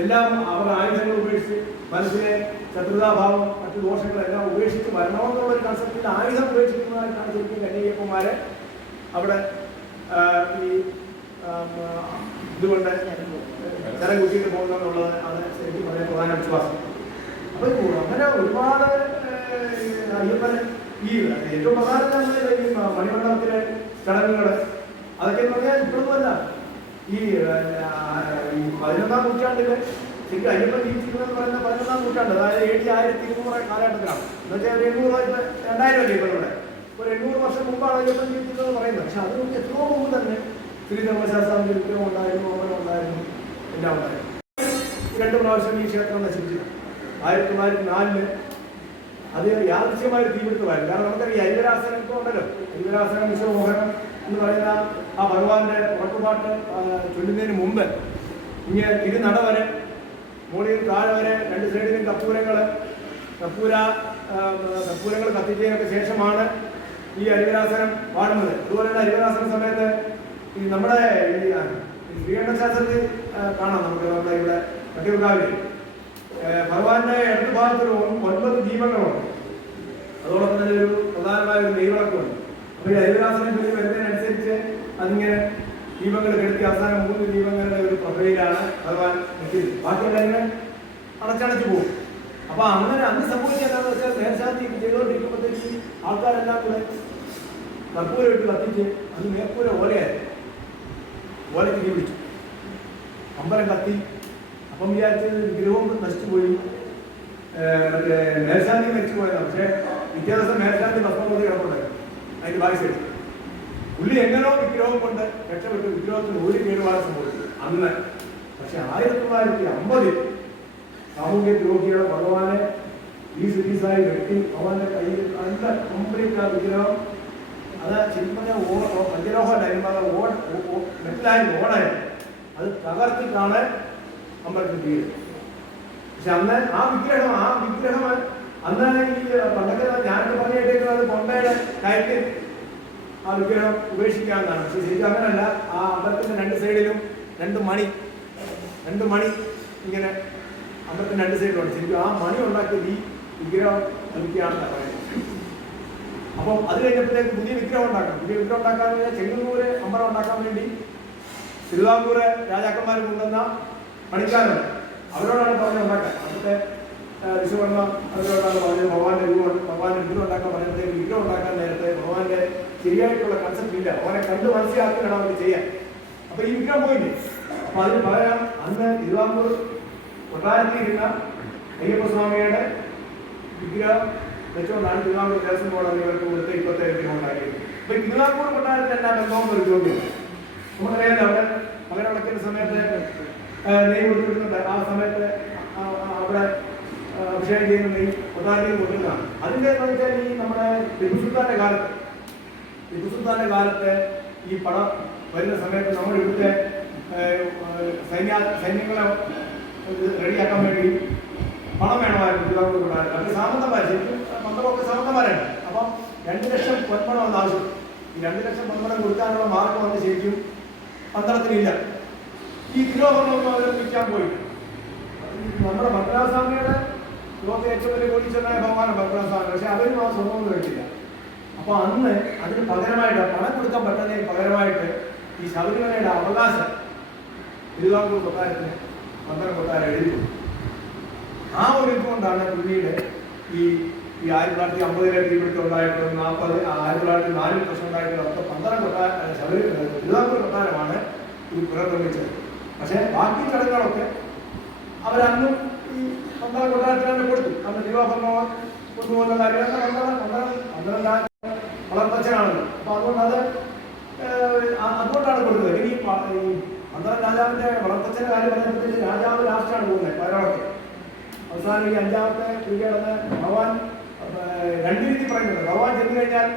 എല്ലാം അവർ ആയുധങ്ങൾ ഉപേക്ഷിച്ച് മനസ്സിലെ ശത്രുതാഭാവം മറ്റു ദോഷങ്ങളെല്ലാം ഉപേക്ഷിച്ച് വരണമെന്നുള്ള ഒരു കൺസെപ്റ്റിൽ ആയുധം ഉപേക്ഷിക്കുന്നതായിട്ടാണ് ശരിക്കും കന്യയ്യപ്പന്മാരെ അവിടെ ഈ ഇതുകൊണ്ട് ചില കുട്ടിയിട്ട് പോകുന്നതെന്നുള്ളത് അത് ശരിക്കും വളരെ പ്രധാന വിശ്വാസം. അപ്പൊ അങ്ങനെ ഒരുപാട് അയ്യപ്പന് ഈ ഏറ്റവും പ്രധാനപ്പെട്ട ഈ മണിമണ്ഡപത്തിലെ ചടങ്ങുകൾ അതൊക്കെ എന്ന് പറഞ്ഞാൽ ഇപ്പോഴൊന്നുമല്ല. ഈ 11-ാം നൂറ്റാണ്ടില് ശരിക്കും അയ്യപ്പൻ ജീവിച്ചിരുന്നെന്ന് പറയുന്ന 11-ാം നൂറ്റാണ്ട്, അതായത് AD 1200 കാലഘട്ടത്തിലാണ്. എന്ന് വെച്ചാൽ ഒരു 800 2000 അല്ലേ ഇപ്പൊ ഇവിടെ ഒരു 800 വർഷം മുമ്പാണ് അയ്യപ്പൻ ജീവിച്ചിരുന്നത് പറയുന്നത്. പക്ഷെ അത് എത്രയോ മുമ്പ് തന്നെ ശ്രീധർമ്മശാസ്ത്രാവിന്റെ വിഗ്രഹം ഉണ്ടായിരുന്നു, ഓമനം ഉണ്ടായിരുന്നു, എല്ലാം ഉണ്ടായിരുന്നു. 2 പ്രാവശ്യം ഈ ക്ഷേത്രം നശിപ്പിച്ചു. 1904 അത് യാദൃശ്യമായ തീപിടുത്തമായിരുന്നു. കാരണം നമുക്കറിയാം ഹരിവരാസനം ഇപ്പോൾ ഉണ്ടല്ലോ, ഹരിവരാസനം വിശ്വമോഹനം എന്ന് പറയുന്ന ആ ഭഗവാന്റെ ഉറക്കുപാട്ട് ചൊല്ലുന്നതിന് മുമ്പ് ഇങ്ങനെ തിരുനട വരെ മുകളിൽ താഴെ വരെ 2 സൈഡിലും കർപ്പൂരങ്ങൾ കത്തിച്ചതിനൊക്കെ ശേഷമാണ് ഈ ഹരിവരാസനം പാടുന്നത്. അതുപോലെ തന്നെ ഹരിവരാസന സമയത്ത് ഈ നമ്മുടെ ഈ ശ്രീകണ്ഠശാസ്ത്രത്തിൽ കാണാം നമുക്ക്. നമ്മുടെ ഇവിടെ കട്ടിയുണ്ടാവില്ലേ ഭഗവാന്റെ ഇടതു ഭാഗത്തൊരു 9 ദീപങ്ങളുണ്ട്. അതോടൊപ്പം തന്നെ ഒരു പ്രധാനമായ ഒരു നെയ്വിളക്കുണ്ട്. അപ്പൊ ഈ ഹരിവരാസനം ചൊല്ലി വരുന്നതിനനുസരിച്ച് അതിങ്ങനെ ദീപങ്ങൾ കെടുത്തി അവസാനം 3 ദീപങ്ങളുടെ ഒരു പ്രക്രിയയിലാണ് ഭഗവാൻ നിൽക്കുന്നത്. ബാക്കിയുള്ള ഇങ്ങനെ അടച്ചടച്ചു പോകും. അപ്പൊ അങ്ങനെ അന്ന് സംഭവിച്ചത് എന്താണെന്ന് വെച്ചാൽ മേൽശാന്തി ചെയ്തുകൊണ്ടിരിക്കുമ്പോഴത്തേക്ക് ആൾക്കാരെല്ലാം കൂടെ കർപ്പൂരം ഇട്ട് കത്തിച്ച് അത് മേൽക്കൂര ഓലയ്ക്ക് തീ പിടിച്ചു. അമ്പലം കത്തി. അപ്പം വിചാരിച്ചത് വിഗ്രഹവും നശിച്ചുപോയി, മറ്റേ മേൽശാന്തി മരിച്ചുപോയതാണ്. പക്ഷേ പിറ്റേ ദിവസം മേൽശാന്തി ഭസ്മപതി കിടപ്പുണ്ടായിരുന്നു അതിന്റെ ബാക്ക് സൈഡ്. പുള്ളി എങ്ങനോ വിഗ്രഹം കൊണ്ട് രക്ഷപ്പെട്ടു. വിഗ്രഹത്തിന് ഒരു കേടുപാട് സംഭവിച്ചു അന്ന്. പക്ഷെ 1950 സാമൂഹ്യ ദ്രോഹിയുടെ ഭഗവാനെ പീസായി വെട്ടി ഭഗവാന്റെ കയ്യിൽ നല്ല കംപ്ലീറ്റ് ആ വിഗ്രഹം അത് ശരിക്കും പറഞ്ഞാൽ പഞ്ചലോഹമായിരുന്നു, മെറ്റലായിരുന്നു, ഓടായിരുന്നു. അത് തകർത്തിട്ടാണ് അമ്പലത്തിൽ തീരുന്നത്. പക്ഷെ അന്ന് ആ വിഗ്രഹം അന്ന് ഈ പണ്ടൊക്കെ ഞാനൊക്കെ പറഞ്ഞിട്ടേക്കുന്നത് കൊണ്ടയുടെ കയറ്റിൽ ആ വിഗ്രഹം ഉപേക്ഷിക്കാവുന്നതാണ്. പക്ഷെ ശരിക്കും അങ്ങനല്ല. ആ അമ്പലത്തിന്റെ 2 സൈഡിലും 2 മണി ഇങ്ങനെ അമ്പലത്തിന്റെ 2 സൈഡിലുണ്ട്. ശരിക്കും ആ മണി ഉണ്ടാക്കിയത് ഈ വിഗ്രഹം നൽകിയാണെന്നാണ് പറയുന്നത്. അപ്പം അത് കഴിഞ്ഞപ്പോഴത്തേക്ക് പുതിയ വിഗ്രഹം ഉണ്ടാക്കാൻ ചെങ്ങന്നൂര് അമ്പലം ഉണ്ടാക്കാൻ വേണ്ടി തിരുവിതാംകൂറ് രാജാക്കന്മാർ കൊണ്ടുവന്ന പണിക്കാരുണ്ട്. അവരോടാണ് പറഞ്ഞത് ഉണ്ടാക്കാൻ. അന്നത്തെ വിശ്വകർമ്മ അവരോടാണ് പറഞ്ഞത് ഭഗവാന്റെ വിഗ്രഹം ഉണ്ടാക്കാൻ പറയുന്നത്. വിഗ്രഹം ഉണ്ടാക്കാൻ നേരത്തെ ഭഗവാന്റെ ശരിയായിട്ടുള്ള കൺസെപ്റ്റ് ഇല്ല. അവരെ കണ്ട് മനസ്സിലാക്കി വേണം അവർ ചെയ്യാൻ. അപ്പൊ ഈ വിഗ്രഹം പോയില്ലേ. അപ്പൊ അതിന് പകരം അന്ന് തിരുവിതാംകൂർ കൊട്ടാരത്തിലിരുന്ന അയ്യപ്പസ്വാമിയുടെ വിഗ്രഹം വെച്ചുകൊണ്ടാണ് തിരുവിതാംകൂർ ദേവസ്വം ബോർഡ് ഇവർക്ക് കൊടുത്ത് ഇപ്പോഴത്തെ വിഗ്രഹം ഉണ്ടാക്കിയത്. അപ്പൊ ഈ തിരുവിതാംകൂർ കൊട്ടാരത്തിൽ എന്നാ ബന്ധമെന്ന് ഒരു ചോദ്യം. നമുക്കറിയാലോ അവിടെ മകരവിളക്കിന്റെ സമയത്ത് നെയ്യ് കൊടുത്തിട്ടുണ്ട്. ആ സമയത്ത് അവിടെ അഭിഷേകം ചെയ്യുന്ന നെയ്യ് കൊട്ടാരത്തിൽ കൊടുക്കുന്നതാണ്. അതിൻ്റെ എന്ന് വെച്ചാൽ ഈ നമ്മുടെ ടിപ്പുസുൽത്താന്റെ കാലത്ത് ഈ പടം വരുന്ന സമയത്ത് നമ്മൾ ഇവിടുത്തെ സൈന്യങ്ങളെ റെഡിയാക്കാൻ വേണ്ടി പണം വേണമായിരുന്നു തിരുവിതാംകൂർ കൊട്ടാരം. അത് സാമന്തന്മാർ ശരിക്കും പന്തമൊക്കെ സാമന്തന്മാരാണ്. അപ്പം 2 ലക്ഷം പൊന്മണം വന്ന ആവശ്യം. ഈ 2 ലക്ഷം പൊന്മണം കൊടുക്കാനുള്ള മാർഗം വന്ന് ശരിക്കും പന്തളത്തിനില്ല. ഈ തിരുവോഭരണമൊന്നും അവർ വിൽക്കാൻ പോയി. നമ്മുടെ ഭദ്രാസ്വാമിയുടെ ലോകത്തെ ഏറ്റവും വലിയ കോടീശ്വരനായ ഭഗവാനാണ് ഭദ്രാസ്വാമി. പക്ഷെ അവരും ആ സ്വർണ്ണമൊന്നും കഴിച്ചില്ല. അപ്പൊ അന്ന് അതിന് പകരമായിട്ട് പണം കൊടുക്കാൻ പറ്റുന്നതിന് പകരമായിട്ട് ഈ ശബരിമലയുടെ അവകാശം തിരുവിതാംകൂർ കൊട്ടാരത്തിന് പന്തളം കൊട്ടാരം എഴുതി. ആ ഒരു ഇതുകൊണ്ടാണ് പിന്നീട് ഈ ഈ 1950 തീപിടുത്തം ഉണ്ടായിട്ടുള്ളത് 1904 പ്രശ്നം ഉണ്ടായിട്ടുള്ളതൊക്കെ 12 തിരുവിതാംകൂർ കൊട്ടാരമാണ് ഇത് പുനർനിർമ്മിച്ചത്. പക്ഷെ ബാക്കി ചടങ്ങുകളൊക്കെ അവരന്നും ഈ 12 കൊട്ടാരത്തിൽ തന്നെ കൊടുത്തു. അന്ന് തിരുവാഭരണ കൊണ്ടുപോകുന്ന കാര്യങ്ങൾ 12 വളർത്തച്ഛനാണല്ലോ. അപ്പൊ അതുകൊണ്ടാണ് കൊടുത്തത്. ഇനി 12 രാജാവിന്റെ വളർത്തച്ഛന്റെ കാര്യം പറഞ്ഞപ്പോഴത്തേക്ക് രാജാവ് ലാസ്റ്റാണ് പോകുന്നത് പരമൊക്കെ. അവസാനം ഈ 5ാമത്തെ പീരീഡ് ഭഗവാൻ 2 രീതി പറയുന്നുണ്ട്. ഭഗവാൻ ചെന്ന് കഴിഞ്ഞാൽ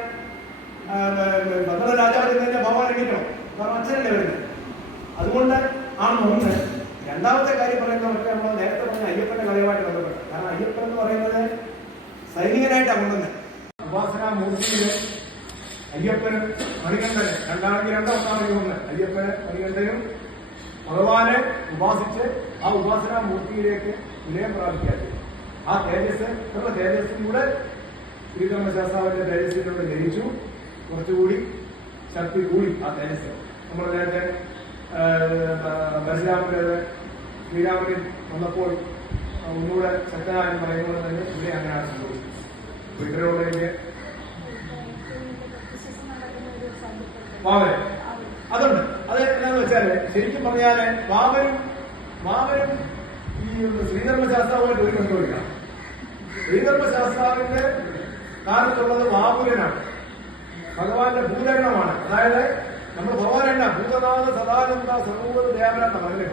12 രാജാവ് ചെന്ന് കഴിഞ്ഞാൽ ഭഗവാൻ എണീക്കണം, കാരണം അച്ഛനല്ലേ വരുന്നത്. അതുകൊണ്ട് ആണ് ഒന്ന്. 2ാമത്തെ കാര്യം പറയുന്നവർക്ക് നമ്മൾ നേരത്തെ പറഞ്ഞ അയ്യപ്പന്റെ കഥയുമായിട്ട് ബന്ധപ്പെട്ട്. കാരണം അയ്യപ്പൻ എന്ന് പറയുന്നത് സൈനികനായിട്ടാണ് കൊണ്ടുവന്നത്. ഉപാസനാ മൂർത്തിയില് അയ്യപ്പനും മണികണ്ഠന് 2 അയ്യപ്പന് മണികണ്ഠനും ഭഗവാനെ ഉപാസിച്ച് ആ ഉപാസനാ മൂർത്തിയിലേക്ക് വിലയം പ്രാപിക്കാൻ ആ തേജസ് തേജസ്സിലൂടെ ശ്രീധർമ്മശാസ്താവിന്റെ തേജസ്സിലൂടെ ജനിച്ചു. കുറച്ചുകൂടി ശക്തി കൂടി ആ തേജസ്. നമ്മൾ നേരത്തെ പരശുരാമന്റെ ശ്രീരാമനിൽ വന്നപ്പോൾ ഒന്നുകൂടെ ശക്തനായെന്ന് പറയുന്നത് തന്നെ ഇവിടെ അങ്ങനെയാണ് സംഭവിച്ചത്. ഇവരോടേക്ക് വാമരൻ അതുണ്ട്. അത് എന്താന്ന് വെച്ചാല് ശരിക്കും പറഞ്ഞാല് വാമനും ഈ ശ്രീധർമ്മശാസ്താവുമായിട്ട് ഒരു ബന്ധമില്ല. ശ്രീധർമ്മശാസ്താവിന്റെ കാലത്തുള്ളത് വാമുരനാണ്, ഭഗവാന്റെ ഭൂതഗണമാണ്. അതായത് നമ്മൾ ഭഗവാനല്ല, ഭൂതനാഥ സദാനന്ദ സർവൂത ദേവനാണ്, അതിന്റെ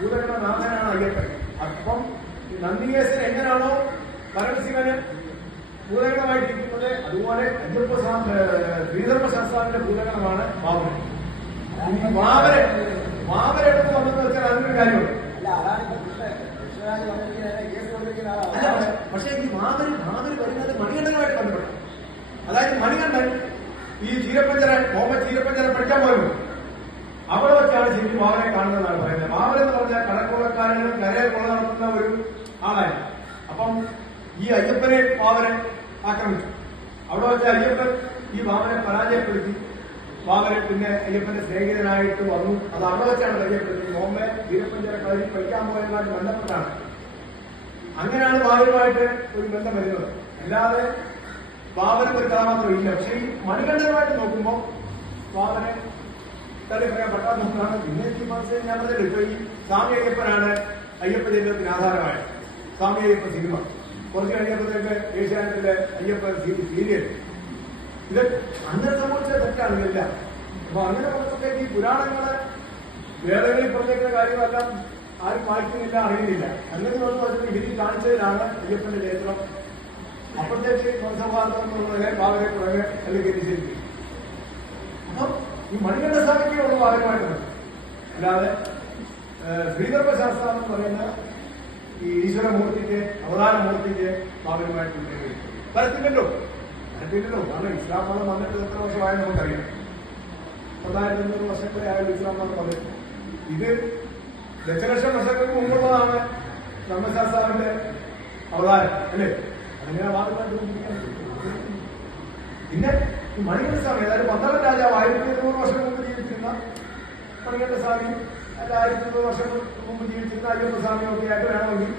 ഭൂതഗണനാഥനാണ് അയ്യപ്പൻ. അപ്പം നന്ദികേശൻ എങ്ങനെയാണോ പരമശിവന് ഭൂതഗണമായിട്ടിരിക്കുന്നത്, അതുപോലെ ശ്രീധർമ്മശാസ്താവിന്റെ ഭൂതഗണമാണ് വാമനൻ. വാമനെടുത്ത് വന്നെന്ന് വെച്ചാൽ അതിനൊരു കാര്യമുണ്ട്. പക്ഷേ ഈ മാതര് വരുന്നത് മണികണ്ഠനുമായിട്ട് ബന്ധപ്പെട്ടു. അതായത് മണികണ്ഠൻ ഈ മുഹമ്മദ് ചീരപ്പഞ്ചര പഠിക്കാൻ പോയിരുന്നു. അവിടെ വെച്ചാണ് ശരിക്കും വാമനെ കാണുന്നതെന്നാണ് പറയുന്നത്. വാമൻ എന്ന് പറഞ്ഞാൽ കടക്കൊള്ളക്കാരനും കരയെ കൊള്ള നടത്തുന്ന ഒരു ആളായിരുന്നു. അപ്പം ഈ അയ്യപ്പനെ വാമനെ ആക്രമിച്ചു. അവിടെ വെച്ച അയ്യപ്പൻ ഈ വാമനെ പരാജയപ്പെടുത്തി. വാമനെ പിന്നെ അയ്യപ്പന്റെ സ്നേഹിതനായിട്ട് വന്നു. അത് അവിടെ വെച്ചാണ് പരിചയപ്പെടുത്തി. മുഹമ്മദ് ചീരപ്പഞ്ചര കളരി പഠിക്കാൻ പോയതുമായിട്ട് ബന്ധപ്പെട്ടാണ്. അങ്ങനെയാണ് വാമനുമായിട്ട് ഒരു ബന്ധം വരുന്നത്. അല്ലാതെ വാമന് ഒരു കഥാപാത്രം ഇല്ല. പക്ഷെ ഈ മണികണ്ഠനുമായിട്ട് നോക്കുമ്പോൾ വാമനെ തള്ളി പറയാൻ പറ്റാത്തതാണ്. പിന്നെ മനസ്സിൽ ഞാൻ പറഞ്ഞത് ഇപ്പൊ ഈ സ്വാമി അയ്യപ്പനാണ് അയ്യപ്പ ജീവിതത്തിന് ആധാരമായത്. സ്വാമി അയ്യപ്പ സിനിമ കുറച്ച് കഴിഞ്ഞപ്പോഴത്തേക്ക് ഏഷ്യാനെറ്റിലെ അയ്യപ്പ സീരിയൽ ഇത് അങ്ങനെ സംഭവിച്ച തെറ്റാണ് ഇതെല്ലാം. അപ്പൊ അങ്ങനെ പറഞ്ഞപ്പോഴത്തേക്ക് ഈ പുരാണങ്ങള് വേദങ്ങളിൽ പറഞ്ഞേക്കുന്ന കാര്യങ്ങളെല്ലാം ആരും വായിക്കുന്നില്ല, അറിയുന്നില്ല. അങ്ങനെ വന്ന് പറഞ്ഞപ്പോൾ ഇതിൽ കാണിച്ചതിലാണ് അയ്യപ്പന്റെ ചരിത്രം. അപ്പോഴത്തേക്ക് സൗഹാർദ്ദം എന്നുള്ളതിനെ ഭാവനെ പുറകെ അല്ലെങ്കിൽ നിശ്ചയിക്കും. അപ്പം ഈ മണികണ്ഠ സ്വാമിക്കുള്ള ഭാഗമായിട്ടുണ്ട്. അല്ലാതെ ശ്രീധർമ്മശാസ്ത്രം എന്ന് പറയുന്ന ഈ ഈശ്വരമൂർത്തിക്ക് അവതാരമൂർത്തിക്ക് ഭാവനമായിട്ടുണ്ട് തരത്തില്ലല്ലോ. കാരണം ഇസ്ലാം മതം വന്നിട്ട് എത്ര വർഷമായെന്ന് നമുക്കറിയാം. 1500 വർഷം വരെ ആയാലും ഇസ്ലാം മതം വന്നിട്ട് ഇത് ദശലക്ഷം വർഷങ്ങൾക്ക് മുമ്പുള്ളതാണ് ധർമ്മശാസ്താവിന്റെ അവതാരം അല്ലേ? അങ്ങനെ ഭാഗമായിട്ട് പിന്നെ മണികണ്ഠ സ്വാമി, അതായത് 12 രാജാവ് 1200 വർഷം മുമ്പ് ജീവിച്ചിരുന്ന മണികണ്ഠ സ്വാമി, അല്ല 1200 വർഷം മുമ്പ് ജീവിച്ചിരുന്ന അയ്യപ്പ സ്വാമിയൊക്കെ ആയിട്ട് വേണമെങ്കിൽ